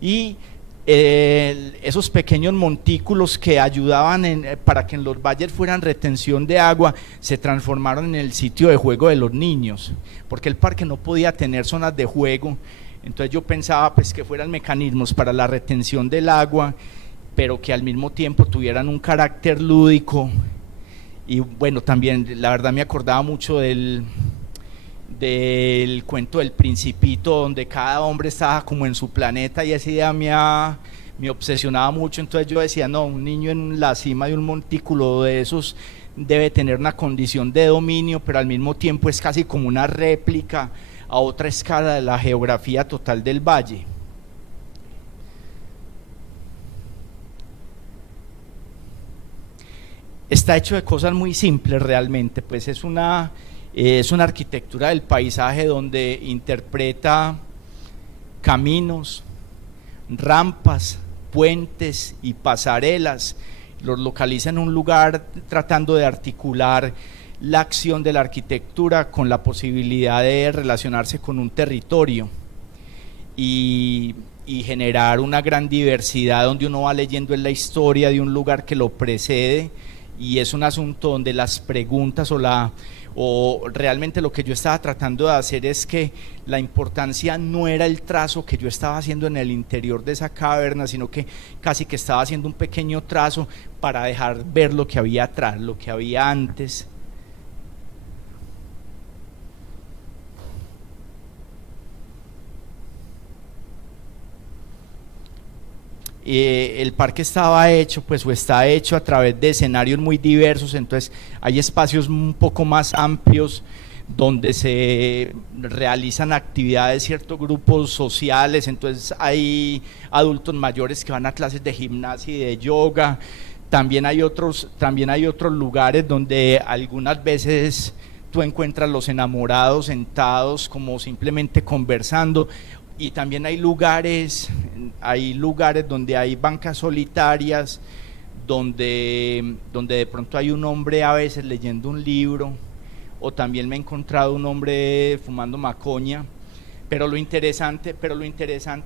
y esos pequeños montículos que ayudaban para que en los valles fueran retención de agua, se transformaron en el sitio de juego de los niños, porque el parque no podía tener zonas de juego. Entonces yo pensaba pues que fueran mecanismos para la retención del agua, pero que al mismo tiempo tuvieran un carácter lúdico Y bueno, también la verdad me acordaba mucho del cuento del Principito, donde cada hombre estaba como en su planeta, y esa idea me obsesionaba mucho. Entonces yo decía, no, un niño en la cima de un montículo de esos debe tener una condición de dominio, pero al mismo tiempo es casi como una réplica a otra escala de la geografía total del valle. Está hecho de cosas muy simples realmente, pues es una arquitectura del paisaje donde interpreta caminos, rampas, puentes y pasarelas, los localiza en un lugar tratando de articular la acción de la arquitectura con la posibilidad de relacionarse con un territorio y generar una gran diversidad donde uno va leyendo en la historia de un lugar que lo precede, y es un asunto donde las preguntas o realmente lo que yo estaba tratando de hacer es que la importancia no era el trazo que yo estaba haciendo en el interior de esa caverna, sino que casi que estaba haciendo un pequeño trazo para dejar ver lo que había atrás, lo que había antes. El parque estaba hecho, pues, o está hecho a través de escenarios muy diversos, entonces hay espacios un poco más amplios donde se realizan actividades, ciertos grupos sociales, entonces hay adultos mayores que van a clases de gimnasia y de yoga, también hay otros lugares donde algunas veces tú encuentras los enamorados sentados como simplemente conversando, y también hay lugares donde hay bancas solitarias, donde de pronto hay un hombre a veces leyendo un libro, o también me he encontrado un hombre fumando macoña. Pero lo interesante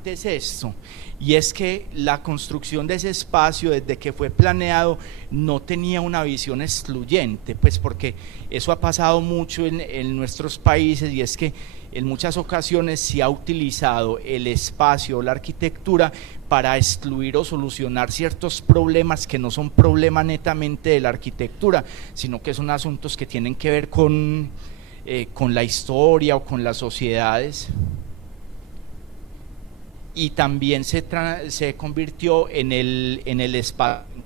es esto, y es que la construcción de ese espacio, desde que fue planeado, no tenía una visión excluyente, pues porque eso ha pasado mucho en nuestros países, y es que en muchas ocasiones se ha utilizado el espacio o la arquitectura para excluir o solucionar ciertos problemas que no son problemas netamente de la arquitectura, sino que son asuntos que tienen que ver con la historia o con las sociedades. Y también se convirtió en el espacio de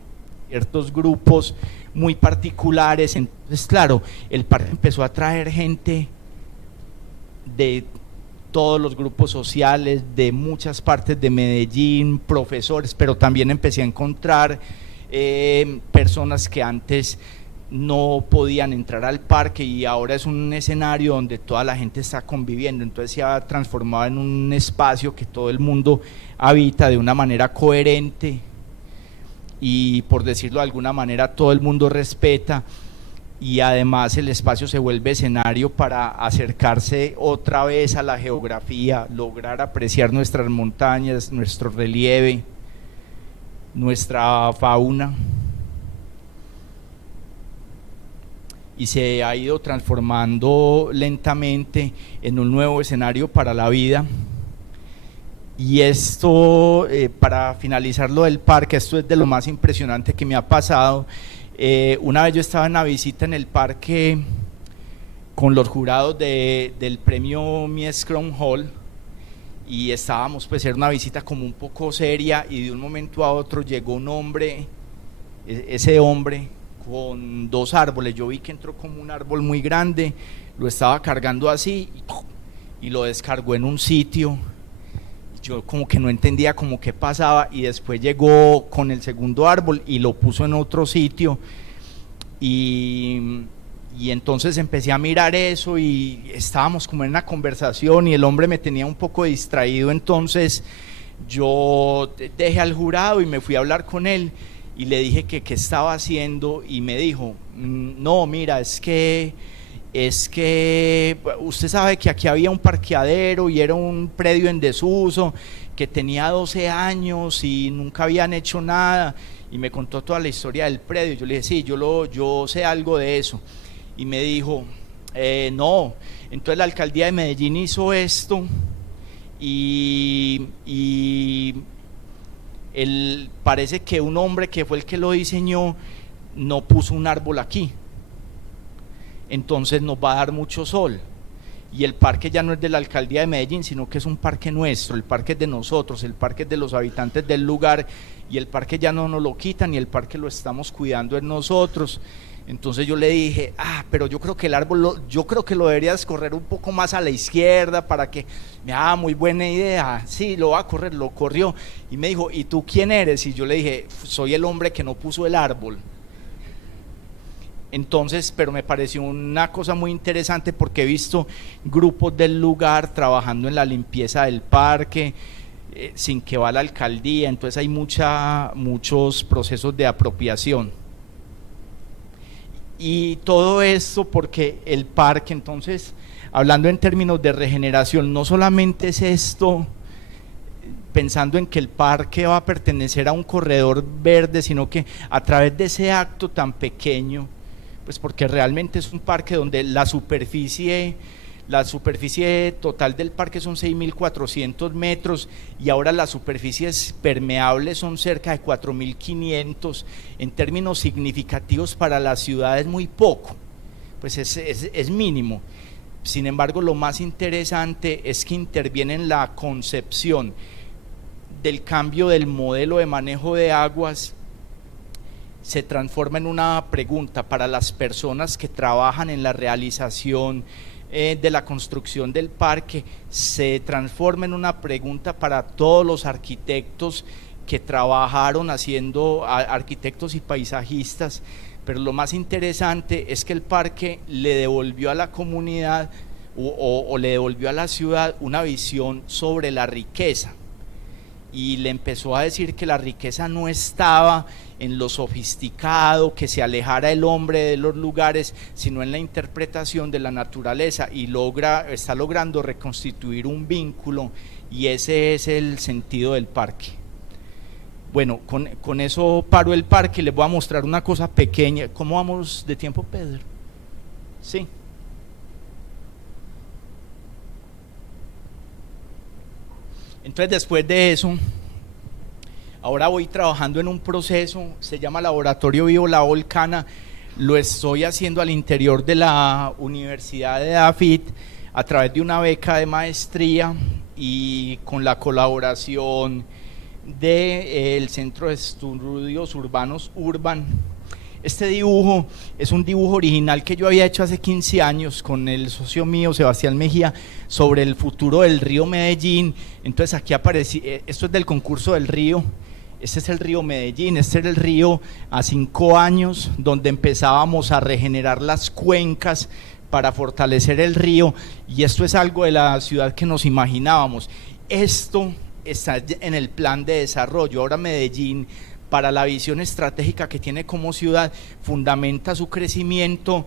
ciertos grupos muy particulares. Entonces, claro, el parque empezó a atraer gente de todos los grupos sociales, de muchas partes de Medellín, profesores, pero también empecé a encontrar personas que antes no podían entrar al parque, y ahora es un escenario donde toda la gente está conviviendo, entonces se ha transformado en un espacio que todo el mundo habita de una manera coherente, y por decirlo de alguna manera todo el mundo respeta, y además el espacio se vuelve escenario para acercarse otra vez a la geografía, lograr apreciar nuestras montañas, nuestro relieve, nuestra fauna. Y se ha ido transformando lentamente en un nuevo escenario para la vida. Y esto, para finalizar lo del parque, esto es de lo más impresionante que me ha pasado. Una vez yo estaba en una visita en el parque con los jurados del premio Mies Crown Hall, y estábamos, pues era una visita como un poco seria, y de un momento a otro llegó un hombre, ese hombre con dos árboles. Yo vi que entró como un árbol muy grande, lo estaba cargando así y lo descargó en un sitio. Yo como que no entendía como qué pasaba, y después llegó con el segundo árbol y lo puso en otro sitio, y entonces empecé a mirar eso, y estábamos como en una conversación y el hombre me tenía un poco distraído. Entonces yo dejé al jurado y me fui a hablar con él y le dije que qué estaba haciendo, y me dijo, no, mira, es que usted sabe que aquí había un parqueadero y era un predio en desuso que tenía 12 años y nunca habían hecho nada, y me contó toda la historia del predio. Yo le dije, sí, yo sé algo de eso, y me dijo, no, entonces la alcaldía de Medellín hizo esto, y parece que un hombre que fue el que lo diseñó no puso un árbol aquí, entonces nos va a dar mucho sol. Y el parque ya no es de la alcaldía de Medellín, sino que es un parque nuestro, el parque es de nosotros, el parque es de los habitantes del lugar, y el parque ya no nos lo quitan, y el parque lo estamos cuidando en nosotros. Entonces yo le dije, pero yo creo que el árbol, yo creo que lo deberías correr un poco más a la izquierda para que, muy buena idea, sí, lo va a correr, lo corrió. Y me dijo, ¿y tú quién eres? Y yo le dije, soy el hombre que no puso el árbol. Entonces, pero me pareció una cosa muy interesante porque he visto grupos del lugar trabajando en la limpieza del parque, sin que va la alcaldía, entonces hay muchos procesos de apropiación. Y todo esto porque el parque, entonces, hablando en términos de regeneración, no solamente es esto, pensando en que el parque va a pertenecer a un corredor verde, sino que a través de ese acto tan pequeño, pues porque realmente es un parque donde la superficie total del parque son 6.400 metros y ahora las superficies permeables son cerca de 4.500, en términos significativos para la ciudad es muy poco, pues es mínimo. Sin embargo, lo más interesante es que interviene en la concepción del cambio del modelo de manejo de aguas. Se transforma en una pregunta para las personas que trabajan en la realización de la construcción del parque, se transforma en una pregunta para todos los arquitectos que trabajaron haciendo, arquitectos y paisajistas, pero lo más interesante es que el parque le devolvió a la comunidad o le devolvió a la ciudad una visión sobre la riqueza, y le empezó a decir que la riqueza no estaba en lo sofisticado, que se alejara el hombre de los lugares, sino en la interpretación de la naturaleza, y está logrando reconstituir un vínculo, y ese es el sentido del parque. Bueno, con eso paro el parque y les voy a mostrar una cosa pequeña. ¿Cómo vamos de tiempo, Pedro? Sí. Entonces, después de eso, ahora voy trabajando en un proceso, se llama Laboratorio Vivo La Volcana, lo estoy haciendo al interior de la Universidad de Dafit a través de una beca de maestría y con la colaboración del Centro de Estudios Urbanos Urban. Este dibujo es un dibujo original que yo había hecho hace 15 años con el socio mío, Sebastián Mejía, sobre el futuro del río Medellín. Entonces aquí aparece, esto es del concurso del río, este es el río Medellín, este era el río a 5 años, donde empezábamos a regenerar las cuencas para fortalecer el río, y esto es algo de la ciudad que nos imaginábamos. Esto está en el plan de desarrollo. Ahora Medellín, para la visión estratégica que tiene como ciudad, fundamenta su crecimiento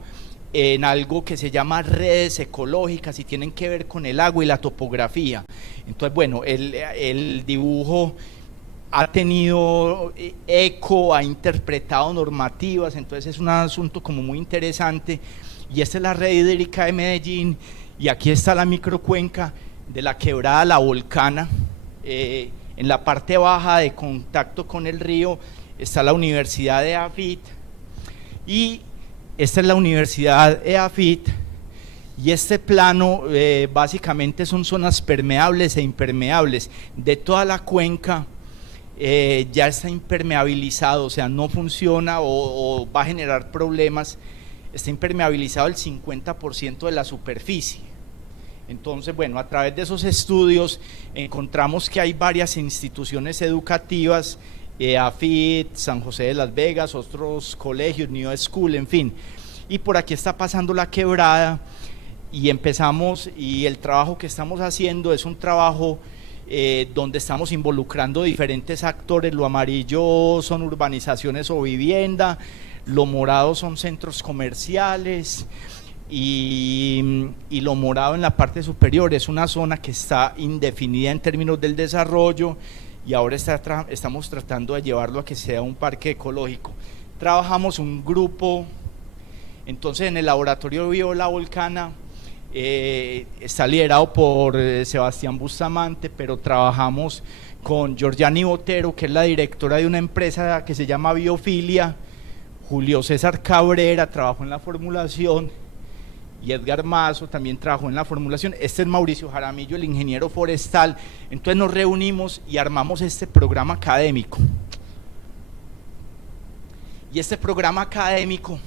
en algo que se llama redes ecológicas y tienen que ver con el agua y la topografía. Entonces, bueno, el dibujo ha tenido eco, ha interpretado normativas, entonces es un asunto como muy interesante. Y esta es la red hídrica de Medellín, y aquí está la microcuenca de la quebrada La Volcana. En la parte baja de contacto con el río está la Universidad de Dafit, y esta es la Universidad de Dafit, y este plano básicamente son zonas permeables e impermeables de toda la cuenca. Ya está impermeabilizado, o sea, no funciona o va a generar problemas. Está impermeabilizado el 50% de la superficie. Entonces, bueno, a través de esos estudios encontramos que hay varias instituciones educativas, AFIT, San José de Las Vegas, otros colegios, New School, en fin. Y por aquí está pasando la quebrada, y empezamos, y el trabajo que estamos haciendo es un trabajo donde estamos involucrando diferentes actores. Lo amarillo son urbanizaciones o vivienda, lo morado son centros comerciales, y lo morado en la parte superior es una zona que está indefinida en términos del desarrollo, y ahora estamos tratando de llevarlo a que sea un parque ecológico. Trabajamos un grupo, entonces en el Laboratorio Vivo La Volcana, está liderado por Sebastián Bustamante, pero trabajamos con Georgiani Botero, que es la directora de una empresa que se llama Biofilia. Julio César Cabrera trabajó en la formulación, y Edgar Mazo también trabajó en la formulación. Este es Mauricio Jaramillo, el ingeniero forestal. Entonces nos reunimos y armamos este programa académico. Y este programa académico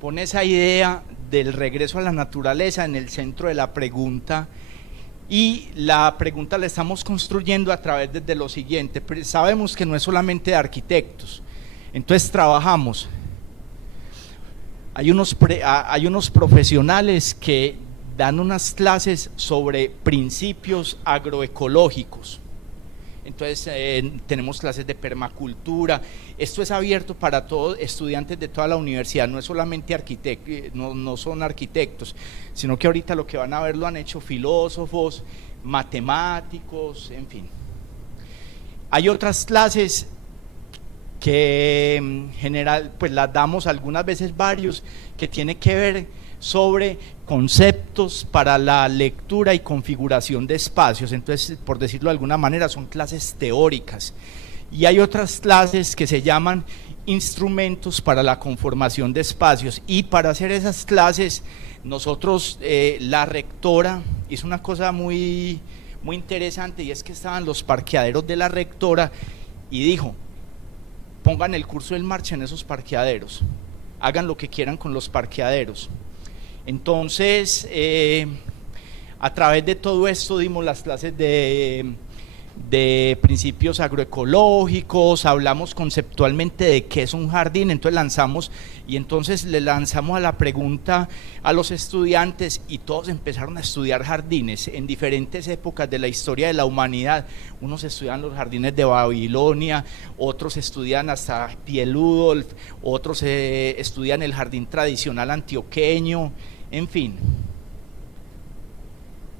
pone esa idea del regreso a la naturaleza en el centro de la pregunta, y la pregunta la estamos construyendo a través de lo siguiente. Sabemos que no es solamente de arquitectos, entonces trabajamos. Hay unos profesionales que dan unas clases sobre principios agroecológicos. Entonces tenemos clases de permacultura. Esto es abierto para todos, estudiantes de toda la universidad, no es solamente arquitectos, no son arquitectos, sino que ahorita lo que van a ver lo han hecho filósofos, matemáticos, en fin. Hay otras clases que en general pues las damos algunas veces varios, que tiene que ver sobre conceptos para la lectura y configuración de espacios. Entonces, por decirlo de alguna manera, son clases teóricas. Y hay otras clases que se llaman instrumentos para la conformación de espacios, y para hacer esas clases nosotros, la rectora hizo una cosa muy interesante, y es que estaban los parqueaderos de la rectora y dijo: pongan el curso en marcha en esos parqueaderos, hagan lo que quieran con los parqueaderos. Entonces, a través de todo esto dimos las clases de principios agroecológicos, hablamos conceptualmente de qué es un jardín. Entonces le lanzamos a la pregunta a los estudiantes, y todos empezaron a estudiar jardines en diferentes épocas de la historia de la humanidad. Unos estudian los jardines de Babilonia, otros estudian hasta Pieludolf, otros estudian el jardín tradicional antioqueño, en fin.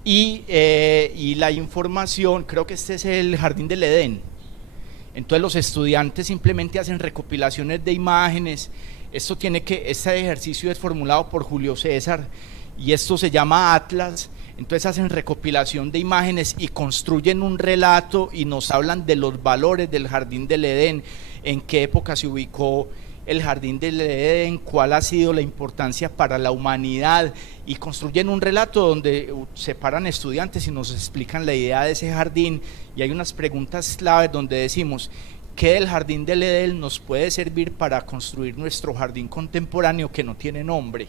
Y la información, creo que este es el Jardín del Edén. Entonces los estudiantes simplemente hacen recopilaciones de imágenes. Este ejercicio es formulado por Julio César, y esto se llama Atlas. Entonces hacen recopilación de imágenes y construyen un relato, y nos hablan de los valores del Jardín del Edén, en qué época se ubicó el Jardín del Edén, cuál ha sido la importancia para la humanidad, y construyen un relato donde separan estudiantes y nos explican la idea de ese jardín. Y hay unas preguntas claves donde decimos: ¿qué del Jardín del Edén nos puede servir para construir nuestro jardín contemporáneo, que no tiene nombre?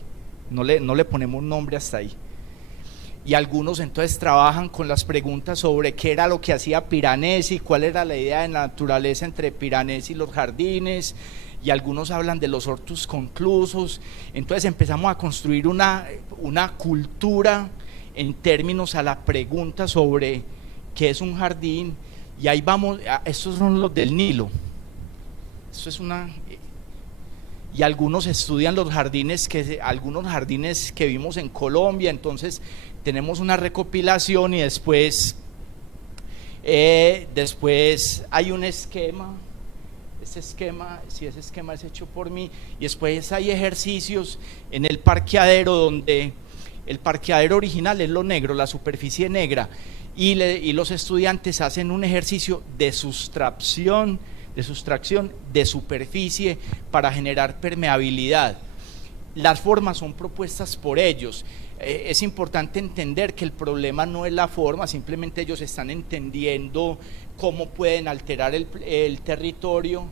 No le ponemos nombre hasta ahí. Y algunos entonces trabajan con las preguntas sobre qué era lo que hacía Piranesi, cuál era la idea de la naturaleza entre Piranesi y los jardines, y algunos hablan de los hortus conclusos. Entonces empezamos a construir una cultura en términos a la pregunta sobre qué es un jardín. Y ahí vamos, estos son los del Nilo. Y algunos estudian algunos jardines que vimos en Colombia. Entonces tenemos una recopilación, y después hay un esquema. Ese esquema es hecho por mí, y después hay ejercicios en el parqueadero, donde el parqueadero original es lo negro, la superficie negra, y los estudiantes hacen un ejercicio de sustracción de superficie para generar permeabilidad. Las formas son propuestas por ellos. Es importante entender que el problema no es la forma, simplemente ellos están entendiendo cómo pueden alterar el territorio,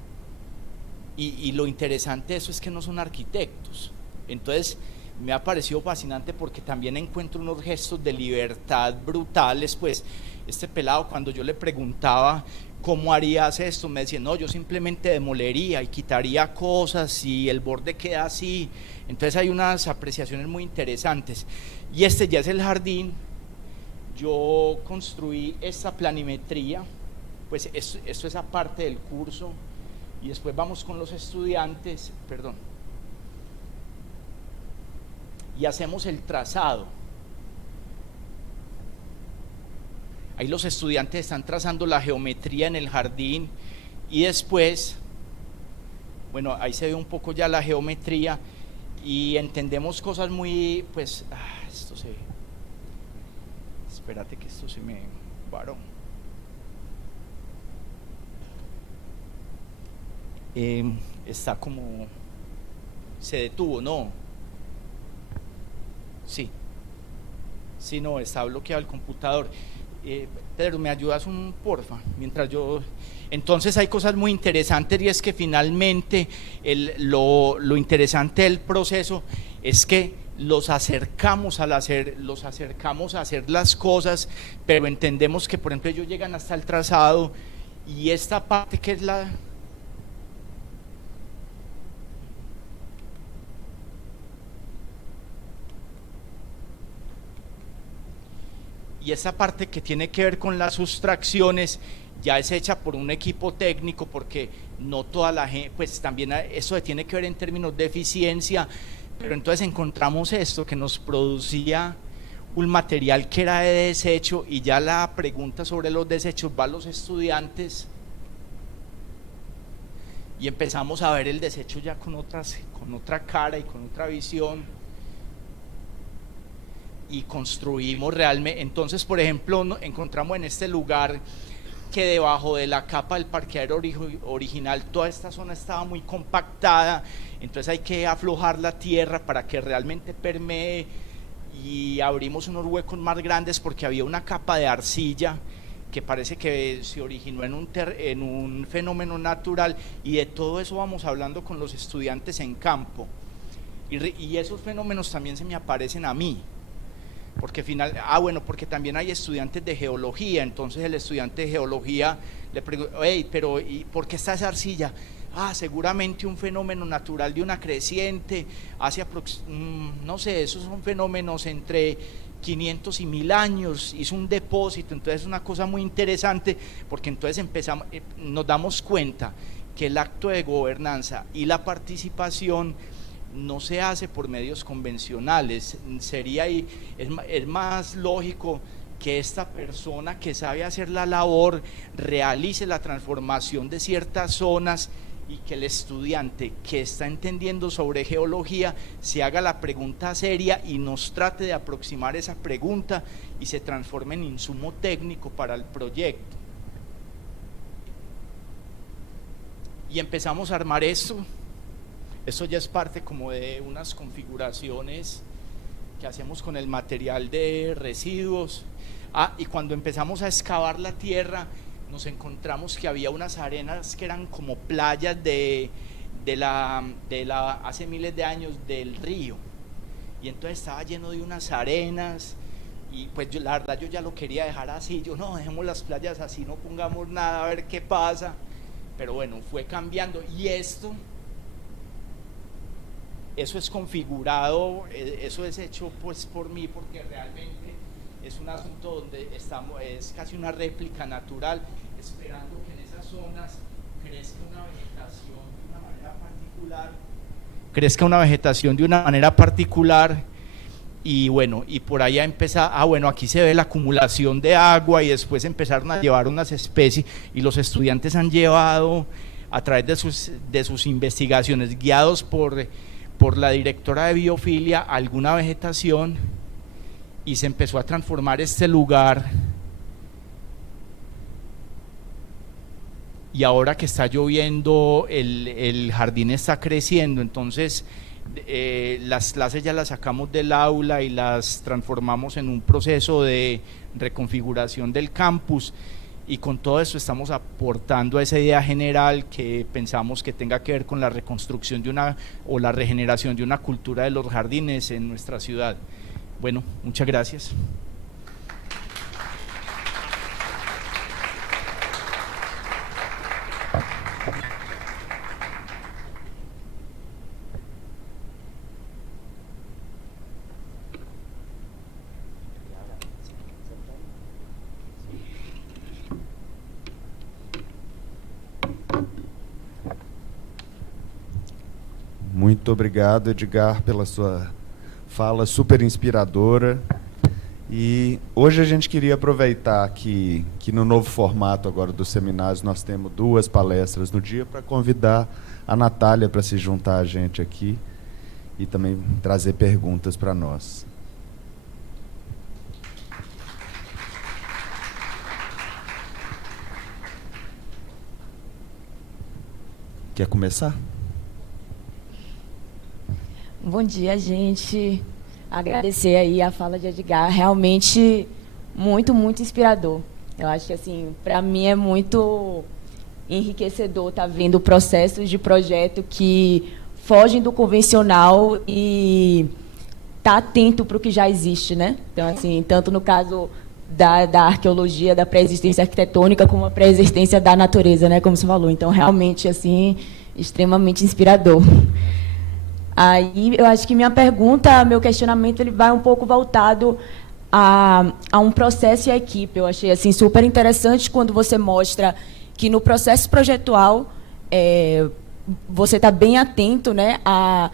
y lo interesante de eso es que no son arquitectos. Entonces me ha parecido fascinante, porque también encuentro unos gestos de libertad brutales. Pues este pelado, cuando yo le preguntaba ¿cómo harías esto?, me decía: no, yo simplemente demolería y quitaría cosas, y el borde queda así. Entonces hay unas apreciaciones muy interesantes. Y este ya es el jardín. Yo construí esta planimetría, pues esto es aparte del curso, y después vamos con los estudiantes, y hacemos el trazado. Ahí los estudiantes están trazando la geometría en el jardín, y después, bueno, ahí se ve un poco ya la geometría, y entendemos cosas muy, pues, espérate que esto se me varó. Está como, se detuvo, ¿no? Sí. Sí, no, está bloqueado el computador. Pedro, ¿me ayudas un porfa? Mientras yo... Entonces hay cosas muy interesantes, y es que finalmente lo interesante del proceso es que los acercamos a hacer las cosas, pero entendemos que, por ejemplo, ellos llegan hasta el trazado, y esta parte que es la... Y esa parte que tiene que ver con las sustracciones ya es hecha por un equipo técnico, porque no toda la gente, pues también eso tiene que ver en términos de eficiencia, pero entonces encontramos esto que nos producía un material que era de desecho, y ya la pregunta sobre los desechos va a los estudiantes, y empezamos a ver el desecho ya con otra cara y con otra visión, y construimos realmente. Entonces, por ejemplo, encontramos en este lugar que debajo de la capa del parqueadero original toda esta zona estaba muy compactada, entonces hay que aflojar la tierra para que realmente permee, y abrimos unos huecos más grandes porque había una capa de arcilla que parece que se originó en un fenómeno natural, y de todo eso vamos hablando con los estudiantes en campo, y esos fenómenos también se me aparecen a mí, porque porque también hay estudiantes de geología. Entonces el estudiante de geología le pregunta: hey, pero ¿y por qué está esa arcilla? Seguramente un fenómeno natural de una creciente hace no sé, esos son fenómenos entre 500 y 1000 años, hizo un depósito. Entonces es una cosa muy interesante, porque entonces nos damos cuenta que el acto de gobernanza y la participación no se hace por medios convencionales. Es más lógico que esta persona que sabe hacer la labor realice la transformación de ciertas zonas, y que el estudiante que está entendiendo sobre geología se haga la pregunta seria y nos trate de aproximar esa pregunta y se transforme en insumo técnico para el proyecto. Y empezamos a armar esto. Eso ya es parte como de unas configuraciones que hacemos con el material de residuos. Y cuando empezamos a excavar la tierra, nos encontramos que había unas arenas que eran como playas de hace miles de años del río, y entonces estaba lleno de unas arenas, y pues la verdad yo ya lo quería dejar así. Yo: no, dejemos las playas así, no pongamos nada, a ver qué pasa. Pero bueno, fue cambiando, y eso es configurado, eso es hecho pues por mí, porque realmente es un asunto donde es casi una réplica natural, esperando que en esas zonas crezca una vegetación de una manera particular, y bueno, y por ahí empezar, aquí se ve la acumulación de agua, y después empezaron a llevar unas especies, y los estudiantes han llevado, a través de sus investigaciones, guiados por la directora de biofilia, alguna vegetación, y se empezó a transformar este lugar. Y ahora que está lloviendo, el jardín está creciendo. Entonces las clases ya las sacamos del aula y las transformamos en un proceso de reconfiguración del campus, y con todo esto estamos aportando a esa idea general que pensamos que tenga que ver con la reconstrucción o la regeneración de una cultura de los jardines en nuestra ciudad. Bueno, muchas gracias. Muito obrigado, Edgar, pela sua fala super inspiradora. E hoje a gente queria aproveitar que no novo formato agora dos seminários nós temos 2 palestras no dia, para convidar a Natália para se juntar a gente aqui e também trazer perguntas para nós. Quer começar? Bom dia, gente. agradecer aí a fala de Edgar, realmente muito, muito inspirador. Eu acho que, assim, para mim é muito enriquecedor estar vendo processos de projeto que fogem do convencional e tá atento para o que já existe, né? Então, assim, tanto no caso da arqueologia, da pré-existência arquitetônica, como a pré-existência da natureza, né? Como você falou. Então, realmente, assim, extremamente inspirador. Aí, eu acho que minha pergunta, meu questionamento, ele vai um pouco voltado a um processo e a equipe. Eu achei, assim, super interessante quando você mostra que no processo projetual você está bem atento, né, a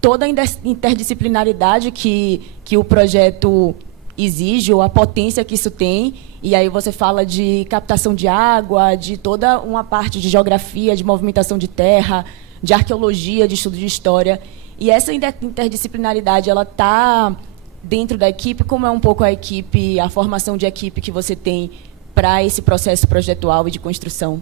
toda a interdisciplinaridade que o projeto exige, ou a potência que isso tem, e aí você fala de captação de água, de toda uma parte de geografia, de movimentação de terra, de arqueologia, de estudo de história. E essa interdisciplinaridade, ela está dentro da equipe? Como é um pouco a equipe, a formação de equipe que você tem para esse processo projetual e de construção?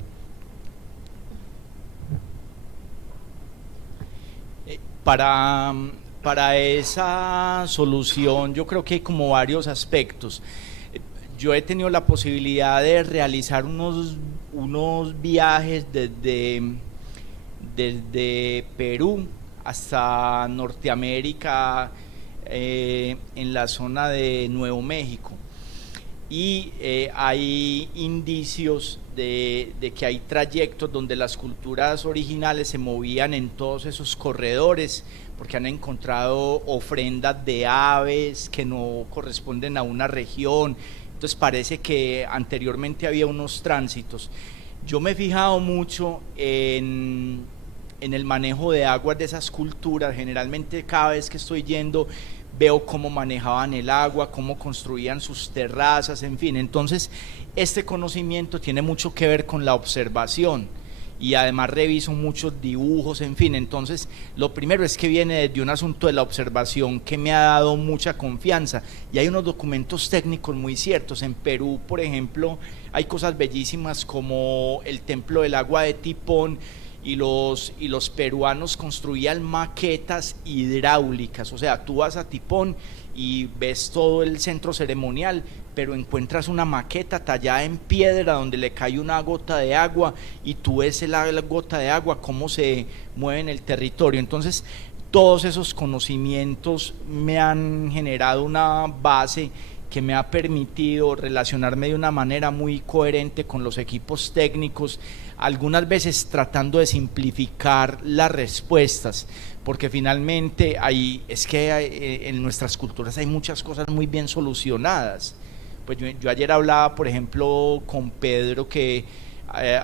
Para esa solución yo creo que hay como varios aspectos. Yo he tenido la posibilidad de realizar unos viajes desde Perú hasta Norteamérica, en la zona de Nuevo México. Y hay indicios de que hay trayectos donde las culturas originales se movían en todos esos corredores, porque han encontrado ofrendas de aves que no corresponden a una región. Entonces parece que anteriormente había unos tránsitos. Yo me he fijado mucho en el manejo de aguas de esas culturas. Generalmente cada vez que estoy yendo veo cómo manejaban el agua, cómo construían sus terrazas, en fin. Entonces, este conocimiento tiene mucho que ver con la observación, y además reviso muchos dibujos, en fin. Entonces, lo primero es que viene desde un asunto de la observación que me ha dado mucha confianza, y hay unos documentos técnicos muy ciertos. En Perú, por ejemplo, hay cosas bellísimas como el Templo del Agua de Tipón, y los peruanos construían maquetas hidráulicas. O sea, tú vas a Tipón y ves todo el centro ceremonial, pero encuentras una maqueta tallada en piedra donde le cae una gota de agua, y tú ves la gota de agua cómo se mueve en el territorio. Entonces, todos esos conocimientos me han generado una base que me ha permitido relacionarme de una manera muy coherente con los equipos técnicos, algunas veces tratando de simplificar las respuestas, porque finalmente en nuestras culturas hay muchas cosas muy bien solucionadas. Pues yo ayer hablaba, por ejemplo, con Pedro, que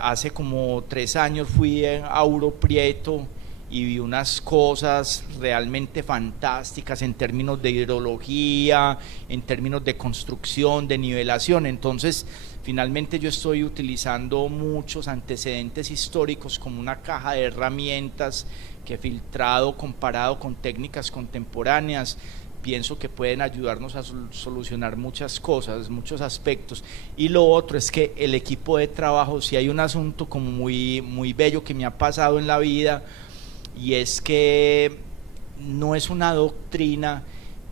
hace como 3 años fui a Ouro Prieto y vi unas cosas realmente fantásticas en términos de hidrología, en términos de construcción, de nivelación. Entonces, finalmente yo estoy utilizando muchos antecedentes históricos como una caja de herramientas que, filtrado, comparado con técnicas contemporáneas, pienso que pueden ayudarnos a solucionar muchas cosas, muchos aspectos. Y lo otro es que el equipo de trabajo, si hay un asunto como muy, muy bello que me ha pasado en la vida, y es que no es una doctrina,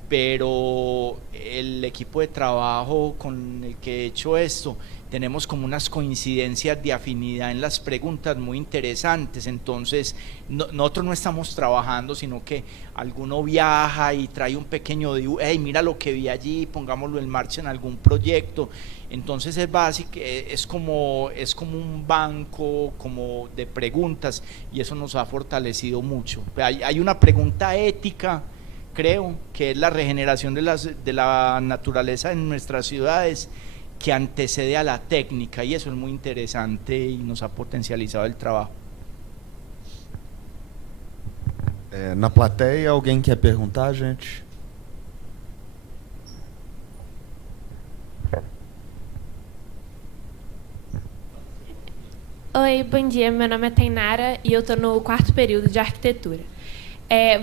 pero el equipo de trabajo con el que he hecho esto, tenemos como unas coincidencias de afinidad en las preguntas muy interesantes. Entonces, nosotros no estamos trabajando, sino que alguno viaja y trae un pequeño dibujo, hey, mira lo que vi allí, pongámoslo en marcha en algún proyecto. Entonces es básico, es como un banco como de preguntas, y eso nos ha fortalecido mucho. Hay una pregunta ética, creo, que es la regeneración de la naturaleza en nuestras ciudades, que antecede a la técnica, y eso es muy interesante y nos ha potencializado el trabajo. Na plateia, alguém quer perguntar, gente? Oi, bom dia, meu nome é Tainara e eu estou no 4º período de arquitetura.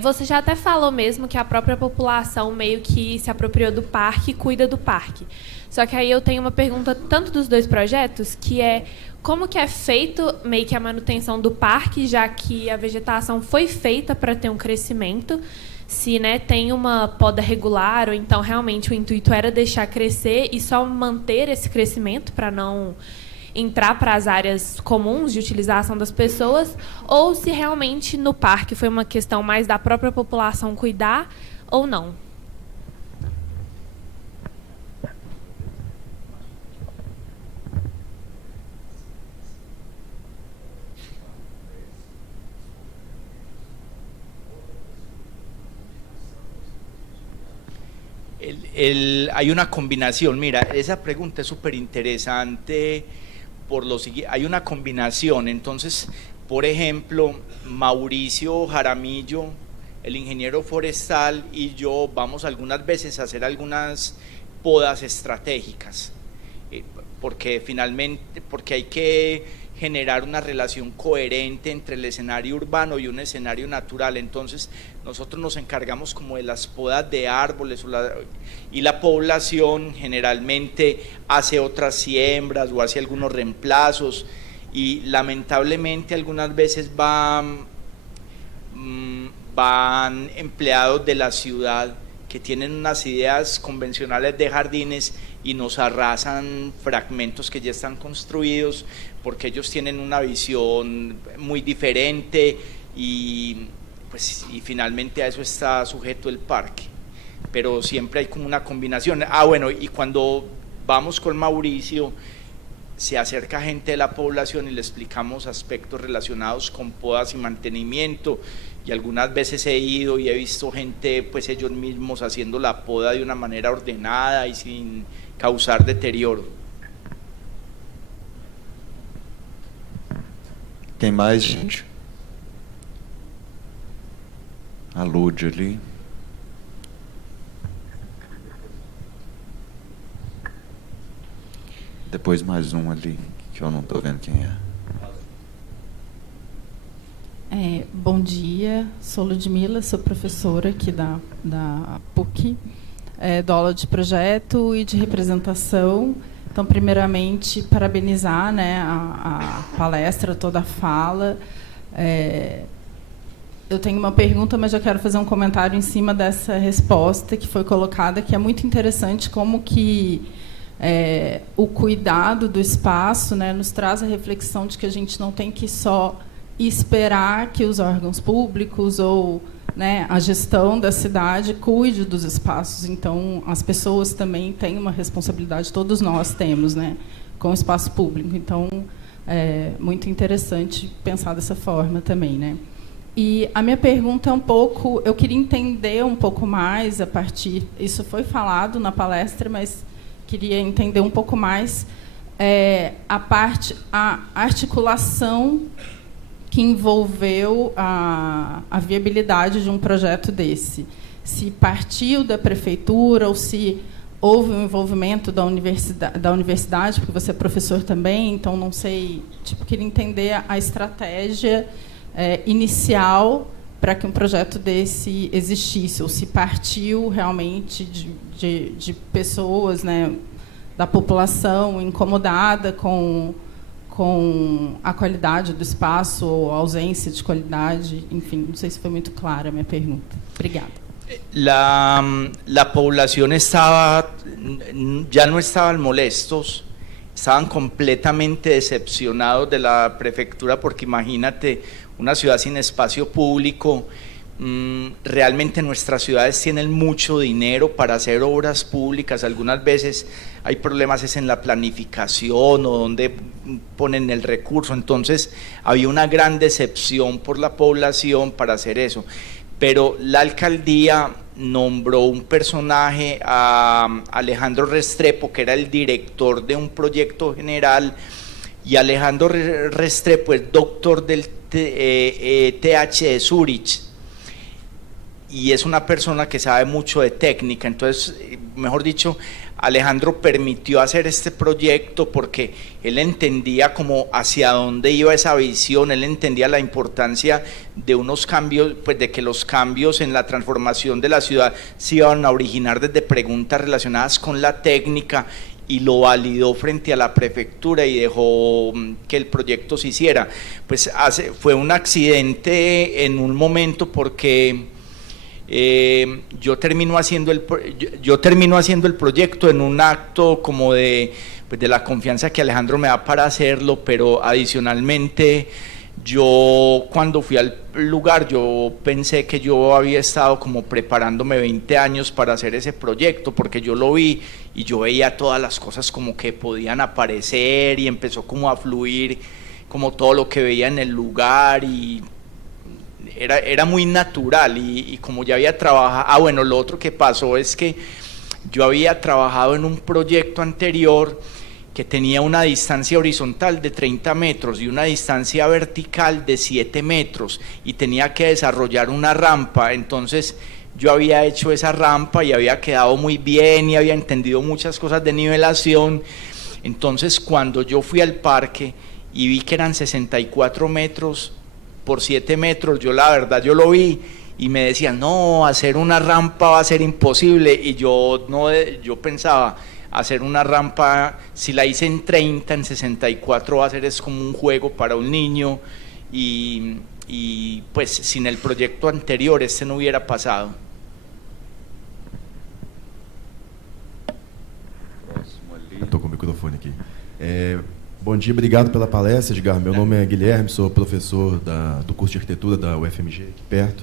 Você já até falou mesmo que a própria população meio que se apropriou do parque e cuida do parque. Só que aí eu tenho uma pergunta tanto dos 2 projetos, que é como que é feito meio que a manutenção do parque, já que a vegetação foi feita para ter um crescimento, se, né, tem uma poda regular, ou então realmente o intuito era deixar crescer e só manter esse crescimento para não entrar para as áreas comuns de utilização das pessoas, ou se realmente no parque foi uma questão mais da própria população cuidar ou não. Hay una combinación, mira, esa pregunta es súper interesante por lo siguiente, hay una combinación, entonces, por ejemplo, Mauricio Jaramillo, el ingeniero forestal, y yo vamos algunas veces a hacer algunas podas estratégicas, porque finalmente, porque hay que generar una relación coherente entre el escenario urbano y un escenario natural. Entonces nosotros nos encargamos como de las podas de árboles y la población generalmente hace otras siembras o hace algunos reemplazos, y lamentablemente algunas veces van empleados de la ciudad que tienen unas ideas convencionales de jardines y nos arrasan fragmentos que ya están construidos, porque ellos tienen una visión muy diferente, y finalmente a eso está sujeto el parque. Pero siempre hay como una combinación. Bueno, y cuando vamos con Mauricio, se acerca gente de la población y le explicamos aspectos relacionados con podas y mantenimiento, y algunas veces he ido y he visto gente, pues ellos mismos haciendo la poda de una manera ordenada y sin causar deterioro. Quem mais, gente? A Lúdia ali. Depois mais um ali, que eu não estou vendo quem é. Bom dia, sou Ludmila, sou professora aqui da PUC, dou aula de projeto e de representação. Então, primeiramente, parabenizar, né, a palestra, toda a fala. Eu tenho uma pergunta, mas já quero fazer um comentário em cima dessa resposta que foi colocada, que é muito interessante como que o cuidado do espaço, né, nos traz a reflexão de que a gente não tem que só esperar que os órgãos públicos ou, né, a gestão da cidade cuide dos espaços. Então, as pessoas também têm uma responsabilidade, todos nós temos, né, com o espaço público. Então, é muito interessante pensar dessa forma também, né? E a minha pergunta é um pouco, eu queria entender um pouco mais a partir, isso foi falado na palestra, mas queria entender um pouco mais a articulação que envolveu a viabilidade de um projeto desse. Se partiu da prefeitura ou se houve um envolvimento da universidade, porque você é professor também, então não sei, queria entender a estratégia inicial para que um projeto desse existisse, ou se partiu realmente de pessoas, né, da população incomodada com a qualidade do espaço ou a ausência de qualidade, enfim, não sei se foi muito clara a minha pergunta. Obrigada. La población ya no estaban molestos, estaban completamente decepcionados de la prefectura, porque imagínate, una ciudad sin espacio público. Realmente nuestras ciudades tienen mucho dinero para hacer obras públicas, algunas veces hay problemas en la planificación o donde ponen el recurso, entonces había una gran decepción por la población para hacer eso, pero la alcaldía nombró un personaje, a Alejandro Restrepo, que era el director de un proyecto general, y Alejandro Restrepo es doctor del TH de Zurich, y es una persona que sabe mucho de técnica. Entonces, mejor dicho, Alejandro permitió hacer este proyecto porque él entendía como hacia dónde iba esa visión, él entendía la importancia de unos cambios, pues de que los cambios en la transformación de la ciudad se iban a originar desde preguntas relacionadas con la técnica, y lo validó frente a la prefectura y dejó que el proyecto se hiciera. Pues fue un accidente en un momento, porque yo termino haciendo el proyecto en un acto como de la confianza que Alejandro me da para hacerlo, pero adicionalmente yo cuando fui al lugar yo pensé que yo había estado como preparándome 20 años para hacer ese proyecto, porque yo lo vi y yo veía todas las cosas como que podían aparecer y empezó como a fluir como todo lo que veía en el lugar y era muy natural y como ya había trabajado, bueno, lo otro que pasó es que yo había trabajado en un proyecto anterior que tenía una distancia horizontal de 30 metros y una distancia vertical de 7 metros y tenía que desarrollar una rampa, entonces yo había hecho esa rampa y había quedado muy bien y había entendido muchas cosas de nivelación, entonces cuando yo fui al parque y vi que eran 64 metros por 7 metros, yo la verdad yo lo vi y me decían, no, hacer una rampa va a ser imposible, y yo pensaba, hacer una rampa, si la hice en 30, en 64 va a ser es como un juego para un niño, y pues sin el proyecto anterior este no hubiera pasado. Estou com o microfone aqui. Bom dia, obrigado pela palestra, Edgar. Meu nome é Guilherme, sou professor do curso de arquitetura da UFMG, aqui perto.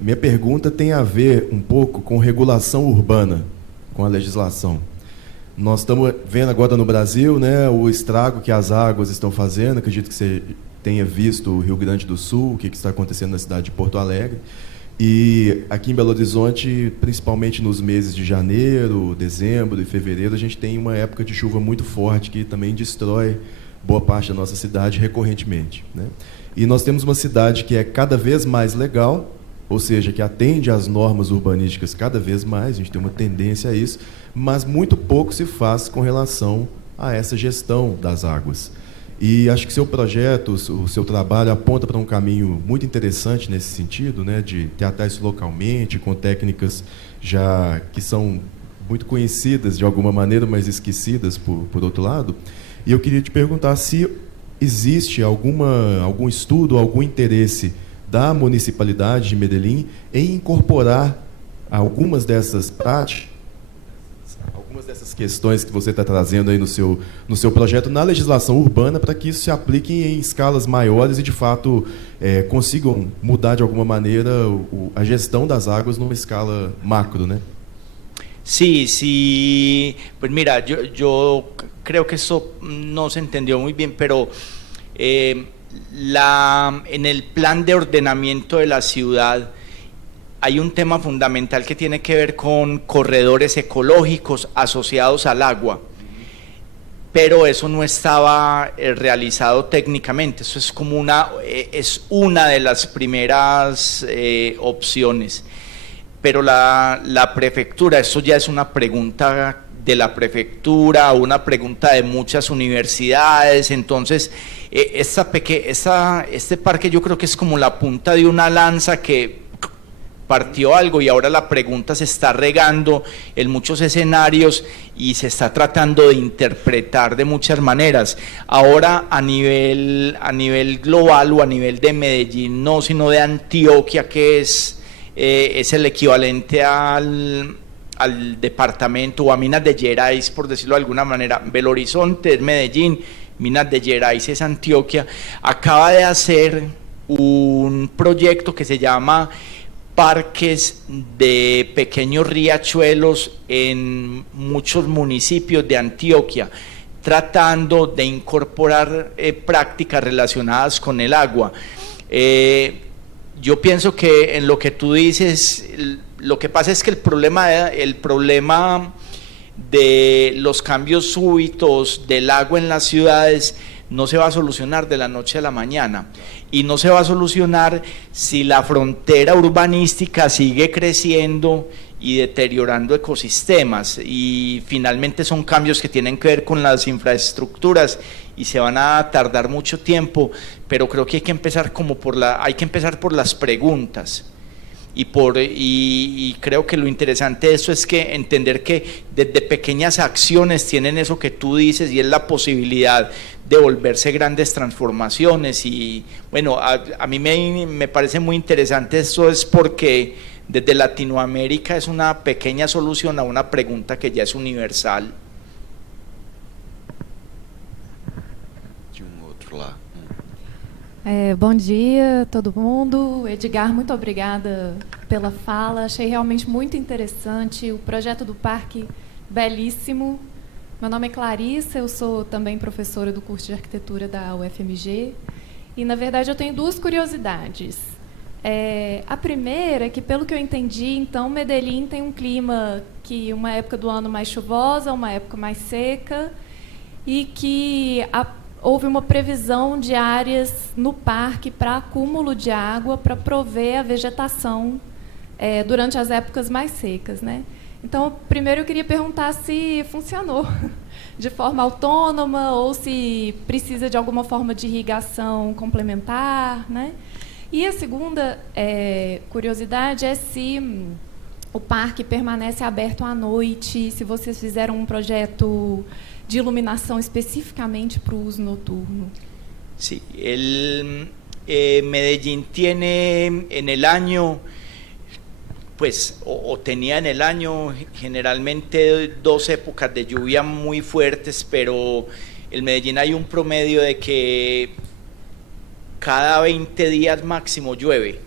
Minha pergunta tem a ver um pouco com regulação urbana, com a legislação. Nós estamos vendo agora no Brasil, né, o estrago que as águas estão fazendo. Acredito que você tenha visto o Rio Grande do Sul, o que está acontecendo na cidade de Porto Alegre. E aqui em Belo Horizonte, principalmente nos meses de janeiro, dezembro e fevereiro, a gente tem uma época de chuva muito forte que também destrói boa parte da nossa cidade recorrentemente, né? E nós temos uma cidade que é cada vez mais legal, ou seja, que atende às normas urbanísticas cada vez mais, a gente tem uma tendência a isso, mas muito pouco se faz com relação a essa gestão das águas. E acho que seu projeto, o seu trabalho aponta para um caminho muito interessante nesse sentido, né, de tratar isso localmente, com técnicas já que são muito conhecidas de alguma maneira, mas esquecidas por outro lado. E eu queria te perguntar se existe algum estudo, algum interesse da municipalidade de Medellín em incorporar algumas dessas práticas, algumas dessas questões que você está trazendo aí no seu projeto na legislação urbana, para que isso se aplique em escalas maiores e, de fato, consigam mudar de alguma maneira a gestão das águas numa escala macro, né? Sí, pues mira, yo creo que eso no se entendió muy bien, pero en el plan de ordenamiento de la ciudad hay un tema fundamental que tiene que ver con corredores ecológicos asociados al agua, pero eso no estaba realizado técnicamente. Eso es como una de las primeras opciones, pero la prefectura, eso ya es una pregunta de la prefectura, una pregunta de muchas universidades. Entonces este parque yo creo que es como la punta de una lanza que partió algo, y ahora la pregunta se está regando en muchos escenarios y se está tratando de interpretar de muchas maneras. Ahora a nivel global o a nivel de Medellín, no, sino de Antioquia, que es el equivalente al departamento o a Minas de Gerais, por decirlo de alguna manera. Belo Horizonte es Medellín, Minas de Gerais es Antioquia. Acaba de hacer un proyecto que se llama parques de pequeños riachuelos en muchos municipios de Antioquia, tratando de incorporar prácticas relacionadas con el agua. Yo pienso que en lo que tú dices, lo que pasa es que el problema de los cambios súbitos del agua en las ciudades no se va a solucionar de la noche a la mañana, y no se va a solucionar si la frontera urbanística sigue creciendo y deteriorando ecosistemas, y finalmente son cambios que tienen que ver con las infraestructuras y se van a tardar mucho tiempo, pero creo que hay que empezar por las preguntas. y creo que lo interesante de esto es que entender que desde pequeñas acciones tienen eso que tú dices, y es la posibilidad de volverse grandes transformaciones. Y bueno, a mí me parece muy interesante esto, es porque desde Latinoamérica es una pequeña solución a una pregunta que ya es universal. De outro lá. Bom dia, todo mundo. Edgar, muito obrigada pela fala. Achei realmente muito interessante o projeto do parque, belíssimo. Meu nome é Clarissa, eu sou também professora do curso de arquitetura da UFMG. E, na verdade, eu tenho duas curiosidades. A primeira é que, pelo que eu entendi, então, Medellín tem um clima que uma época do ano mais chuvosa, uma época mais seca, e que houve uma previsão de áreas no parque para acúmulo de água para prover a vegetação durante as épocas mais secas, né? Então, primeiro eu queria perguntar se funcionou de forma autônoma ou se precisa de alguma forma de irrigação complementar, né? E a segunda curiosidade é se o parque permanece aberto à noite, se vocês fizeram um projeto de iluminação especificamente para o uso noturno. Sí, Medellín tiene en el año, pues, o tenía en el año generalmente 2 épocas de lluvia muy fuertes, pero en Medellín hay un promedio de que cada 20 días máximo llueve.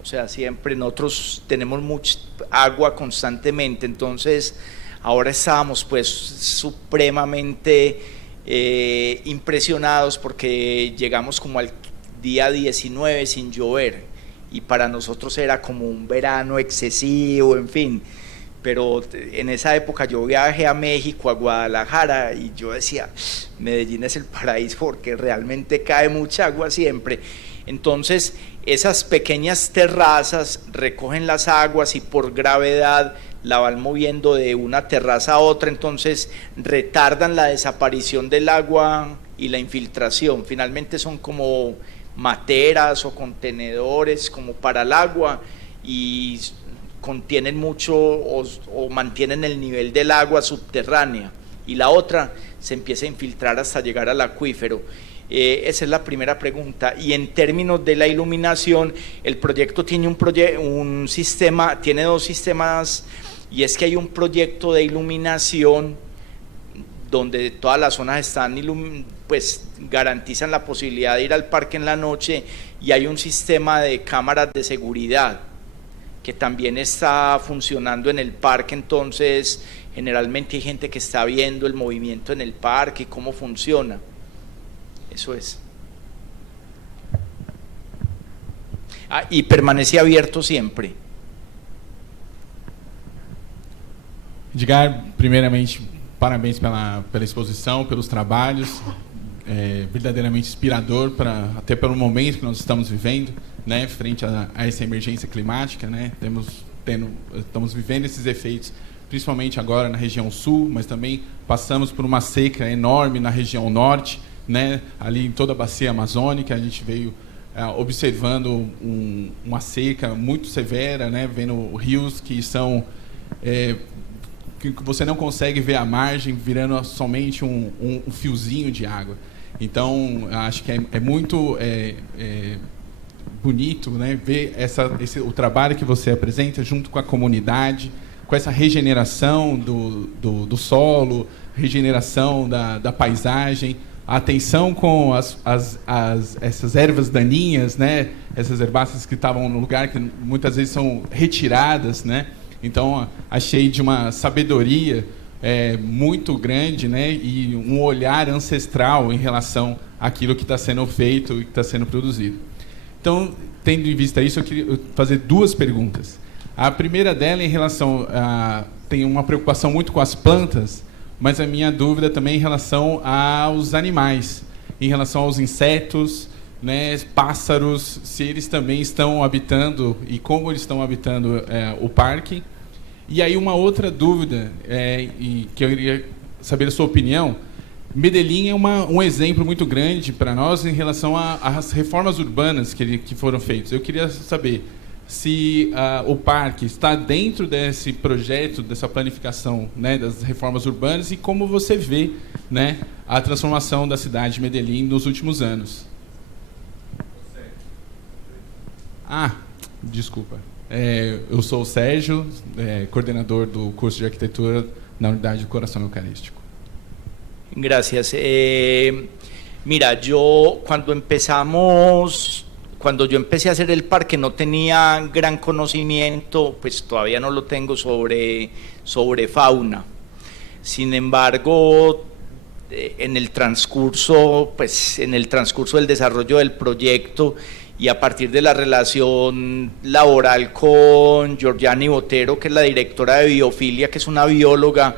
O sea, siempre nosotros tenemos mucha agua constantemente, entonces ahora estábamos pues supremamente impresionados porque llegamos como al día 19 sin llover, y para nosotros era como un verano excesivo, en fin. Pero en esa época yo viajé a México, a Guadalajara, y yo decía, Medellín es el paraíso porque realmente cae mucha agua siempre. Entonces esas pequeñas terrazas recogen las aguas y por gravedad la van moviendo de una terraza a otra, entonces retardan la desaparición del agua y la infiltración. Finalmente son como materas o contenedores como para el agua, y contienen mucho o mantienen el nivel del agua subterránea, y la otra se empieza a infiltrar hasta llegar al acuífero. Esa es la primera pregunta. Y en términos de la iluminación, el proyecto tiene un sistema, tiene 2 sistemas, y es que hay un proyecto de iluminación donde todas las zonas están pues garantizan la posibilidad de ir al parque en la noche, y hay un sistema de cámaras de seguridad que también está funcionando en el parque. Entonces generalmente hay gente que está viendo el movimiento en el parque y cómo funciona. Eso es. Y permanece abierto siempre. Edgar, primeiramente, parabéns pela exposição, pelos trabalhos, verdadeiramente inspirador, até pelo momento que nós estamos vivendo, né, frente a essa emergência climática, né, estamos vivendo esses efeitos, principalmente agora na região sul, mas também passamos por uma seca enorme na região norte, né, ali em toda a bacia amazônica. A gente veio observando uma seca muito severa, né, vendo rios que são que você não consegue ver a margem, virando somente um fiozinho de água. Então, acho que é muito bonito, né, ver o trabalho que você apresenta junto com a comunidade, com essa regeneração do solo, regeneração da paisagem, a atenção com essas ervas daninhas, né, essas herbáceas que estavam no lugar, que muitas vezes são retiradas, né. Então, achei de uma sabedoria muito grande, né, e um olhar ancestral em relação àquilo que está sendo feito e que está sendo produzido. Então, tendo em vista isso, eu queria fazer 2 perguntas. A primeira dela em relação tem uma preocupação muito com as plantas, mas a minha dúvida também em relação aos animais, em relação aos insetos, né, pássaros, se eles também estão habitando e como eles estão habitando o parque. E aí uma outra dúvida, e que eu queria saber a sua opinião. Medellín é um exemplo muito grande para nós em relação às reformas urbanas que foram feitas. Eu queria saber, se o parque está dentro desse projeto, dessa planificação, né, das reformas urbanas, e como você vê, né, a transformação da cidade de Medellín nos últimos anos. Desculpa. Eu sou o Sérgio, coordenador do curso de arquitetura na Unidade do Coração Eucarístico. Gracias. Mira, cuando yo empecé a hacer el parque no tenía gran conocimiento, pues todavía no lo tengo sobre fauna. Sin embargo, en el transcurso del desarrollo del proyecto y a partir de la relación laboral con Georgiani Botero, que es la directora de Biofilia, que es una bióloga,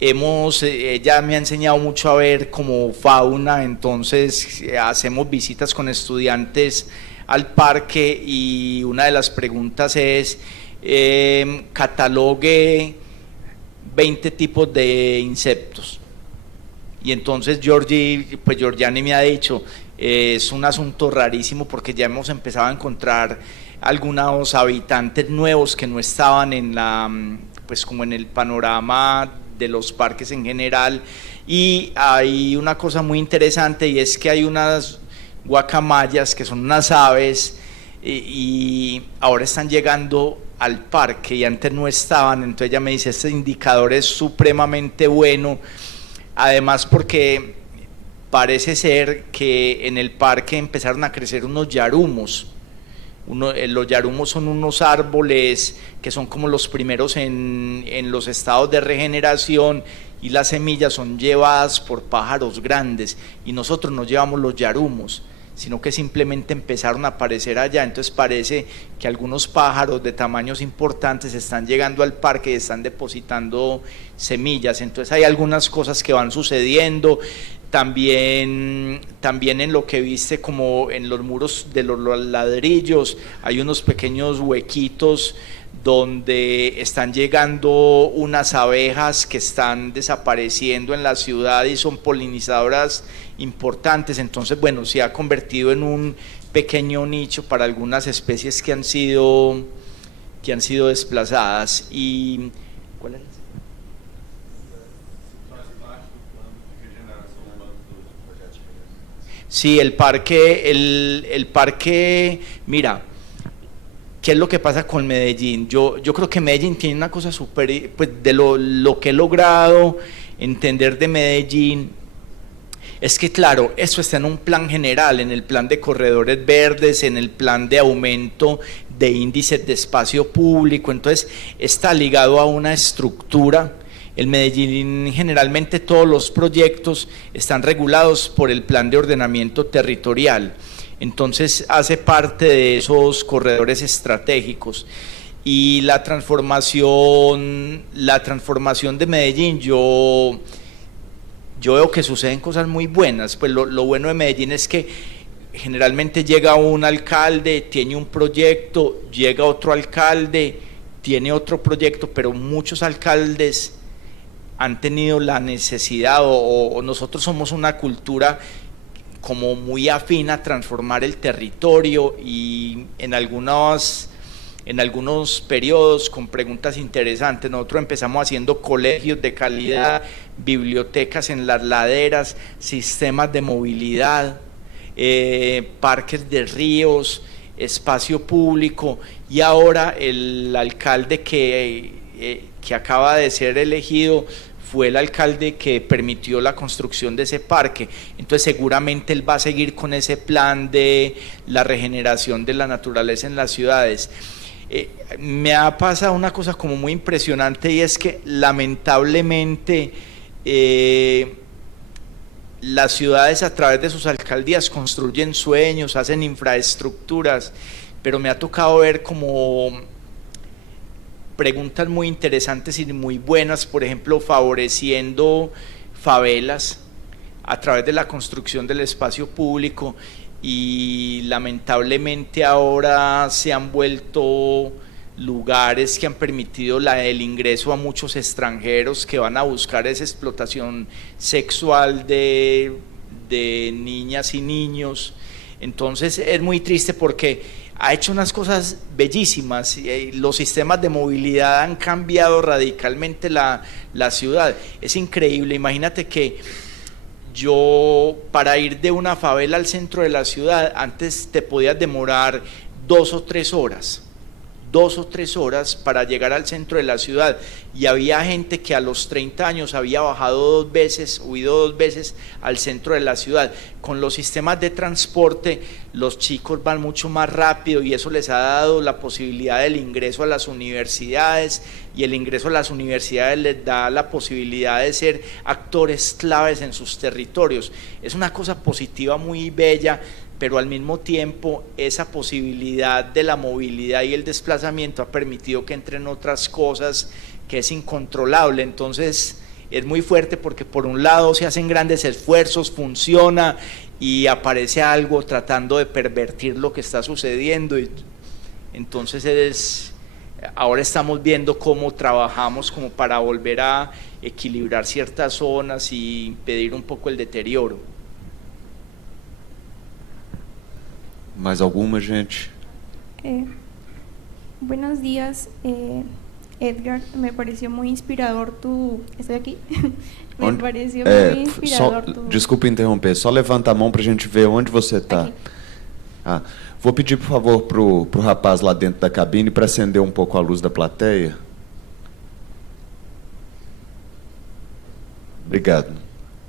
ella me ha enseñado mucho a ver como fauna. Entonces hacemos visitas con estudiantes al parque y una de las preguntas es catalogue 20 tipos de insectos. Y entonces Georgiani me ha dicho, es un asunto rarísimo porque ya hemos empezado a encontrar algunos habitantes nuevos que no estaban como en el panorama de los parques en general. Y hay una cosa muy interesante, y es que hay unas guacamayas que son unas aves y ahora están llegando al parque y antes no estaban. Entonces ella me dice, este indicador es supremamente bueno, además porque parece ser que en el parque empezaron a crecer unos yarumos. Los yarumos son unos árboles que son como los primeros en los estados de regeneración, y las semillas son llevadas por pájaros grandes, y nosotros no llevamos los yarumos, sino que simplemente empezaron a aparecer allá. Entonces parece que algunos pájaros de tamaños importantes están llegando al parque y están depositando semillas. Entonces hay algunas cosas que van sucediendo. También en lo que viste, como en los muros de los ladrillos, hay unos pequeños huequitos donde están llegando unas abejas que están desapareciendo en la ciudad y son polinizadoras importantes. Entonces, bueno, se ha convertido en un pequeño nicho para algunas especies que han sido desplazadas. Y ¿cuál es? Sí, el parque, mira, ¿qué es lo que pasa con Medellín? Yo creo que Medellín tiene una cosa súper, pues de lo que he logrado entender de Medellín, es que claro, eso está en un plan general, en el plan de corredores verdes, en el plan de aumento de índices de espacio público. Entonces está ligado a una estructura. En Medellín generalmente todos los proyectos están regulados por el plan de ordenamiento territorial, entonces hace parte de esos corredores estratégicos. Y la transformación de Medellín, yo veo que suceden cosas muy buenas. Pues lo bueno de Medellín es que generalmente llega un alcalde, tiene un proyecto, llega otro alcalde, tiene otro proyecto, pero muchos alcaldes han tenido la necesidad, o nosotros somos una cultura como muy afín a transformar el territorio, y en algunos periodos con preguntas interesantes. Nosotros empezamos haciendo colegios de calidad, bibliotecas en las laderas, sistemas de movilidad, parques de ríos, espacio público, y ahora el alcalde que acaba de ser elegido fue el alcalde que permitió la construcción de ese parque. Entonces seguramente él va a seguir con ese plan de la regeneración de la naturaleza en las ciudades. Me ha pasado una cosa como muy impresionante, y es que lamentablemente las ciudades a través de sus alcaldías construyen sueños, hacen infraestructuras, pero me ha tocado ver como preguntas muy interesantes y muy buenas, por ejemplo, favoreciendo favelas a través de la construcción del espacio público, y lamentablemente ahora se han vuelto lugares que han permitido el ingreso a muchos extranjeros que van a buscar esa explotación sexual de niñas y niños. Entonces es muy triste porque ha hecho unas cosas bellísimas. Los sistemas de movilidad han cambiado radicalmente la ciudad. Es increíble. Imagínate que yo, para ir de una favela al centro de la ciudad, antes te podías demorar 2 o 3 horas. 2 o 3 horas para llegar al centro de la ciudad, y había gente que a los 30 años había bajado 2 veces, huido 2 veces al centro de la ciudad. Con los sistemas de transporte los chicos van mucho más rápido, y eso les ha dado la posibilidad del ingreso a las universidades, y el ingreso a las universidades les da la posibilidad de ser actores claves en sus territorios. Es una cosa positiva muy bella, pero al mismo tiempo esa posibilidad de la movilidad y el desplazamiento ha permitido que entren otras cosas que es incontrolable. Entonces es muy fuerte, porque por un lado se hacen grandes esfuerzos, funciona, y aparece algo tratando de pervertir lo que está sucediendo. Y entonces ahora estamos viendo cómo trabajamos como para volver a equilibrar ciertas zonas y impedir un poco el deterioro. Mais alguma, gente? Buenos días, Edgar. Me pareció muy inspirador tu... Estoy aqui. Me pareció muy inspirador tu... Desculpa interromper, só levanta a mão para a gente ver onde você está. Ah, vou pedir, por favor, pro rapaz lá dentro da cabine para acender um pouco a luz da plateia. Obrigado.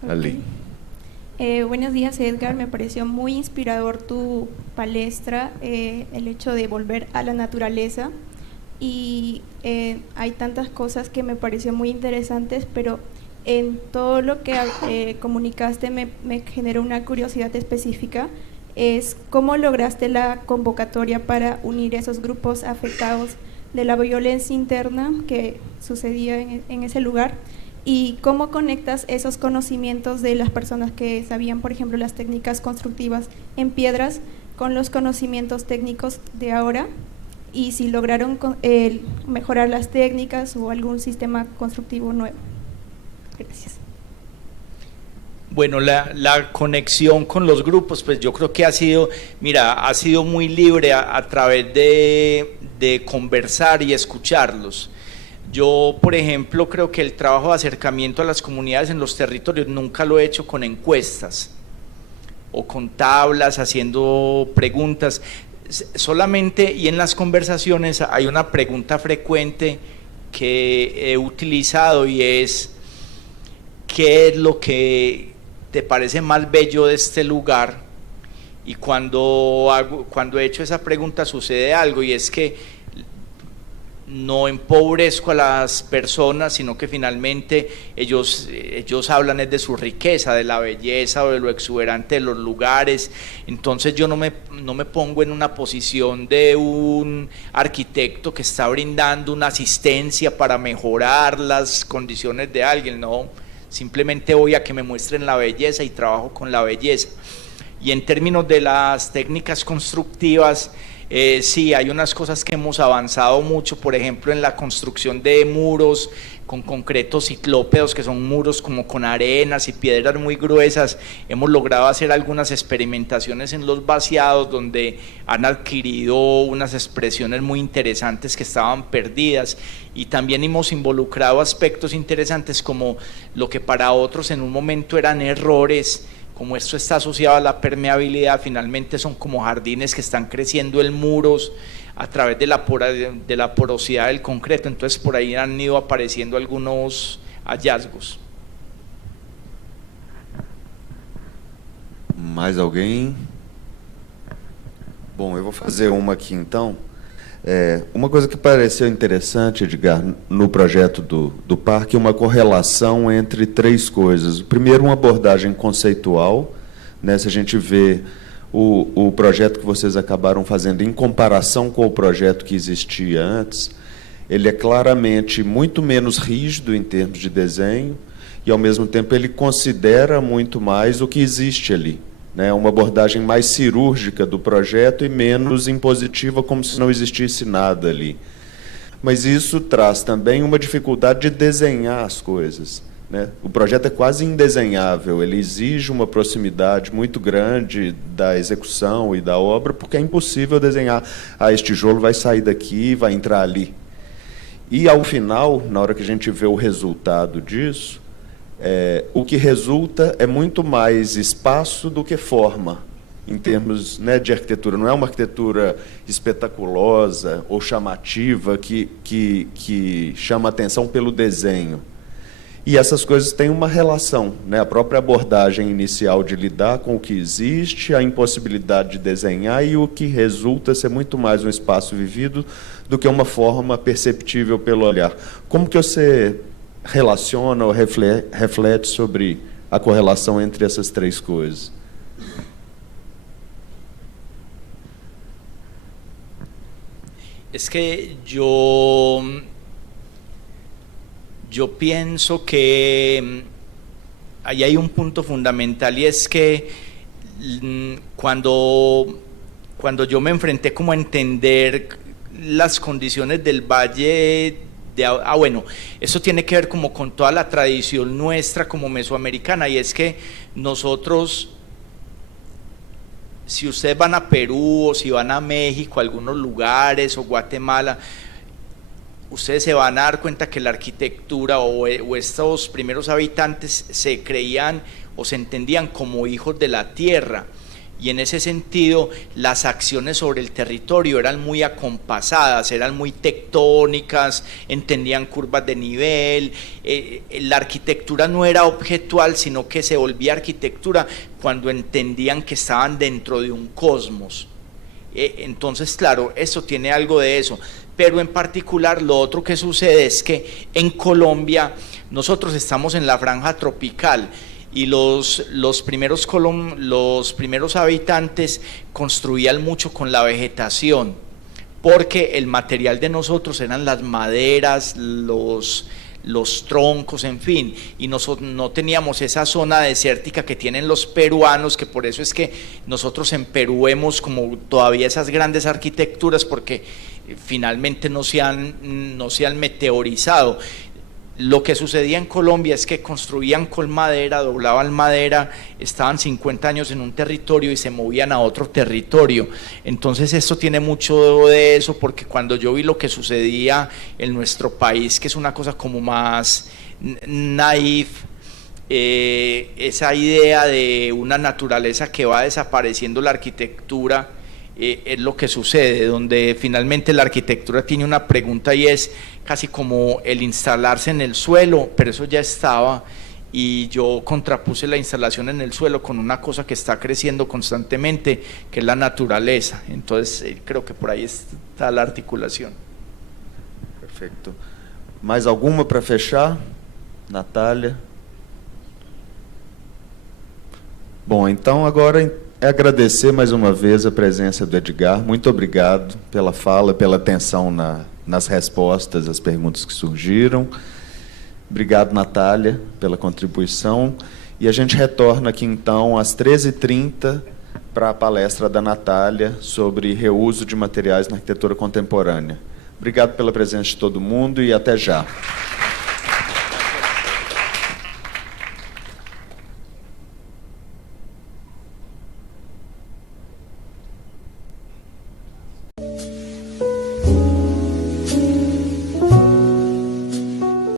Okay. Ali. Buenos días, Edgar. Me pareció muy inspirador tu palestra, el hecho de volver a la naturaleza, y hay tantas cosas que me pareció muy interesantes, pero en todo lo que comunicaste me generó una curiosidad específica. Es cómo lograste la convocatoria para unir esos grupos afectados de la violencia interna que sucedía en ese lugar. ¿Y cómo conectas esos conocimientos de las personas que sabían, por ejemplo, las técnicas constructivas en piedras con los conocimientos técnicos de ahora? Y si lograron mejorar las técnicas o algún sistema constructivo nuevo. Gracias. Bueno, la conexión con los grupos, pues yo creo que ha sido muy libre a través de conversar y escucharlos. Yo, por ejemplo, creo que el trabajo de acercamiento a las comunidades en los territorios nunca lo he hecho con encuestas o con tablas, haciendo preguntas. Solamente, y en las conversaciones hay una pregunta frecuente que he utilizado, y es: ¿qué es lo que te parece más bello de este lugar? Y cuando he hecho esa pregunta sucede algo, y es que no empobrezco a las personas, sino que finalmente ellos hablan es de su riqueza, de la belleza o de lo exuberante de los lugares. Entonces yo no me pongo en una posición de un arquitecto que está brindando una asistencia para mejorar las condiciones de alguien, no, simplemente voy a que me muestren la belleza y trabajo con la belleza. Y en términos de las técnicas constructivas, sí, hay unas cosas que hemos avanzado mucho, por ejemplo en la construcción de muros con concretos ciclópedos, que son muros como con arenas y piedras muy gruesas. Hemos logrado hacer algunas experimentaciones en los vaciados, donde han adquirido unas expresiones muy interesantes que estaban perdidas, y también hemos involucrado aspectos interesantes como lo que para otros en un momento eran errores. Como esto está asociado a la permeabilidad, finalmente son como jardines que están creciendo en muros a través de la porosidad del concreto. Entonces por ahí han ido apareciendo algunos hallazgos. Mais alguém? Bom, eu vou fazer uma aqui então. Uma coisa que pareceu interessante, Edgar, no projeto do parque, é uma correlação entre 3 coisas. Primeiro, uma abordagem conceitual, né? Se a gente vê o projeto que vocês acabaram fazendo em comparação com o projeto que existia antes, ele é claramente muito menos rígido em termos de desenho, e, ao mesmo tempo, ele considera muito mais o que existe ali. Uma abordagem mais cirúrgica do projeto e menos impositiva, como se não existisse nada ali. Mas isso traz também uma dificuldade de desenhar as coisas, né? O projeto é quase indesenhável, ele exige uma proximidade muito grande da execução e da obra, porque é impossível desenhar, este tijolo vai sair daqui, vai entrar ali. E, ao final, na hora que a gente vê o resultado disso, o que resulta é muito mais espaço do que forma, em termos, né, de arquitetura. Não é uma arquitetura espetaculosa ou chamativa que chama atenção pelo desenho. E essas coisas têm uma relação, né? A própria abordagem inicial de lidar com o que existe, a impossibilidade de desenhar e o que resulta ser muito mais um espaço vivido do que uma forma perceptível pelo olhar. Como que você relaciona ou reflete sobre a correlação entre essas três coisas? Es que yo pienso que ahí hay un punto fundamental y es que cuando yo me enfrenté como a entender las condiciones del valle bueno, eso tiene que ver como con toda la tradición nuestra como mesoamericana, y es que nosotros, si ustedes van a Perú o si van a México, a algunos lugares, o Guatemala, ustedes se van a dar cuenta que la arquitectura o estos primeros habitantes se creían o se entendían como hijos de la tierra, y en ese sentido las acciones sobre el territorio eran muy acompasadas, eran muy tectónicas, entendían curvas de nivel. La arquitectura no era objetual, sino que se volvía arquitectura cuando entendían que estaban dentro de un cosmos. Entonces, claro, esto tiene algo de eso, pero en particular lo otro que sucede es que en Colombia nosotros estamos en la franja tropical, y los primeros habitantes construían mucho con la vegetación, porque el material de nosotros eran las maderas, los troncos, en fin, y nosotros no teníamos esa zona desértica que tienen los peruanos, que por eso es que nosotros en Perú vemos como todavía esas grandes arquitecturas, porque finalmente no se han meteorizado. Lo que sucedía en Colombia es que construían con madera, doblaban madera, estaban 50 años en un territorio y se movían a otro territorio. Entonces esto tiene mucho de eso, porque cuando yo vi lo que sucedía en nuestro país, que es una cosa como más naif, esa idea de una naturaleza que va desapareciendo la arquitectura, es lo que sucede, donde finalmente la arquitectura tiene una pregunta y es casi como el instalarse en el suelo, pero eso ya estaba, y yo contrapuse la instalación en el suelo con una cosa que está creciendo constantemente, que es la naturaleza. Entonces creo que por ahí está la articulación. Perfeito. Mais alguma para fechar? Natália? Bom, então agora é agradecer mais uma vez a presença do Edgar. Muito obrigado pela fala, pela atenção nas respostas às perguntas que surgiram. Obrigado, Natália, pela contribuição. E a gente retorna aqui, então, às 13h30 para a palestra da Natália sobre reuso de materiais na arquitetura contemporânea. Obrigado pela presença de todo mundo e até já.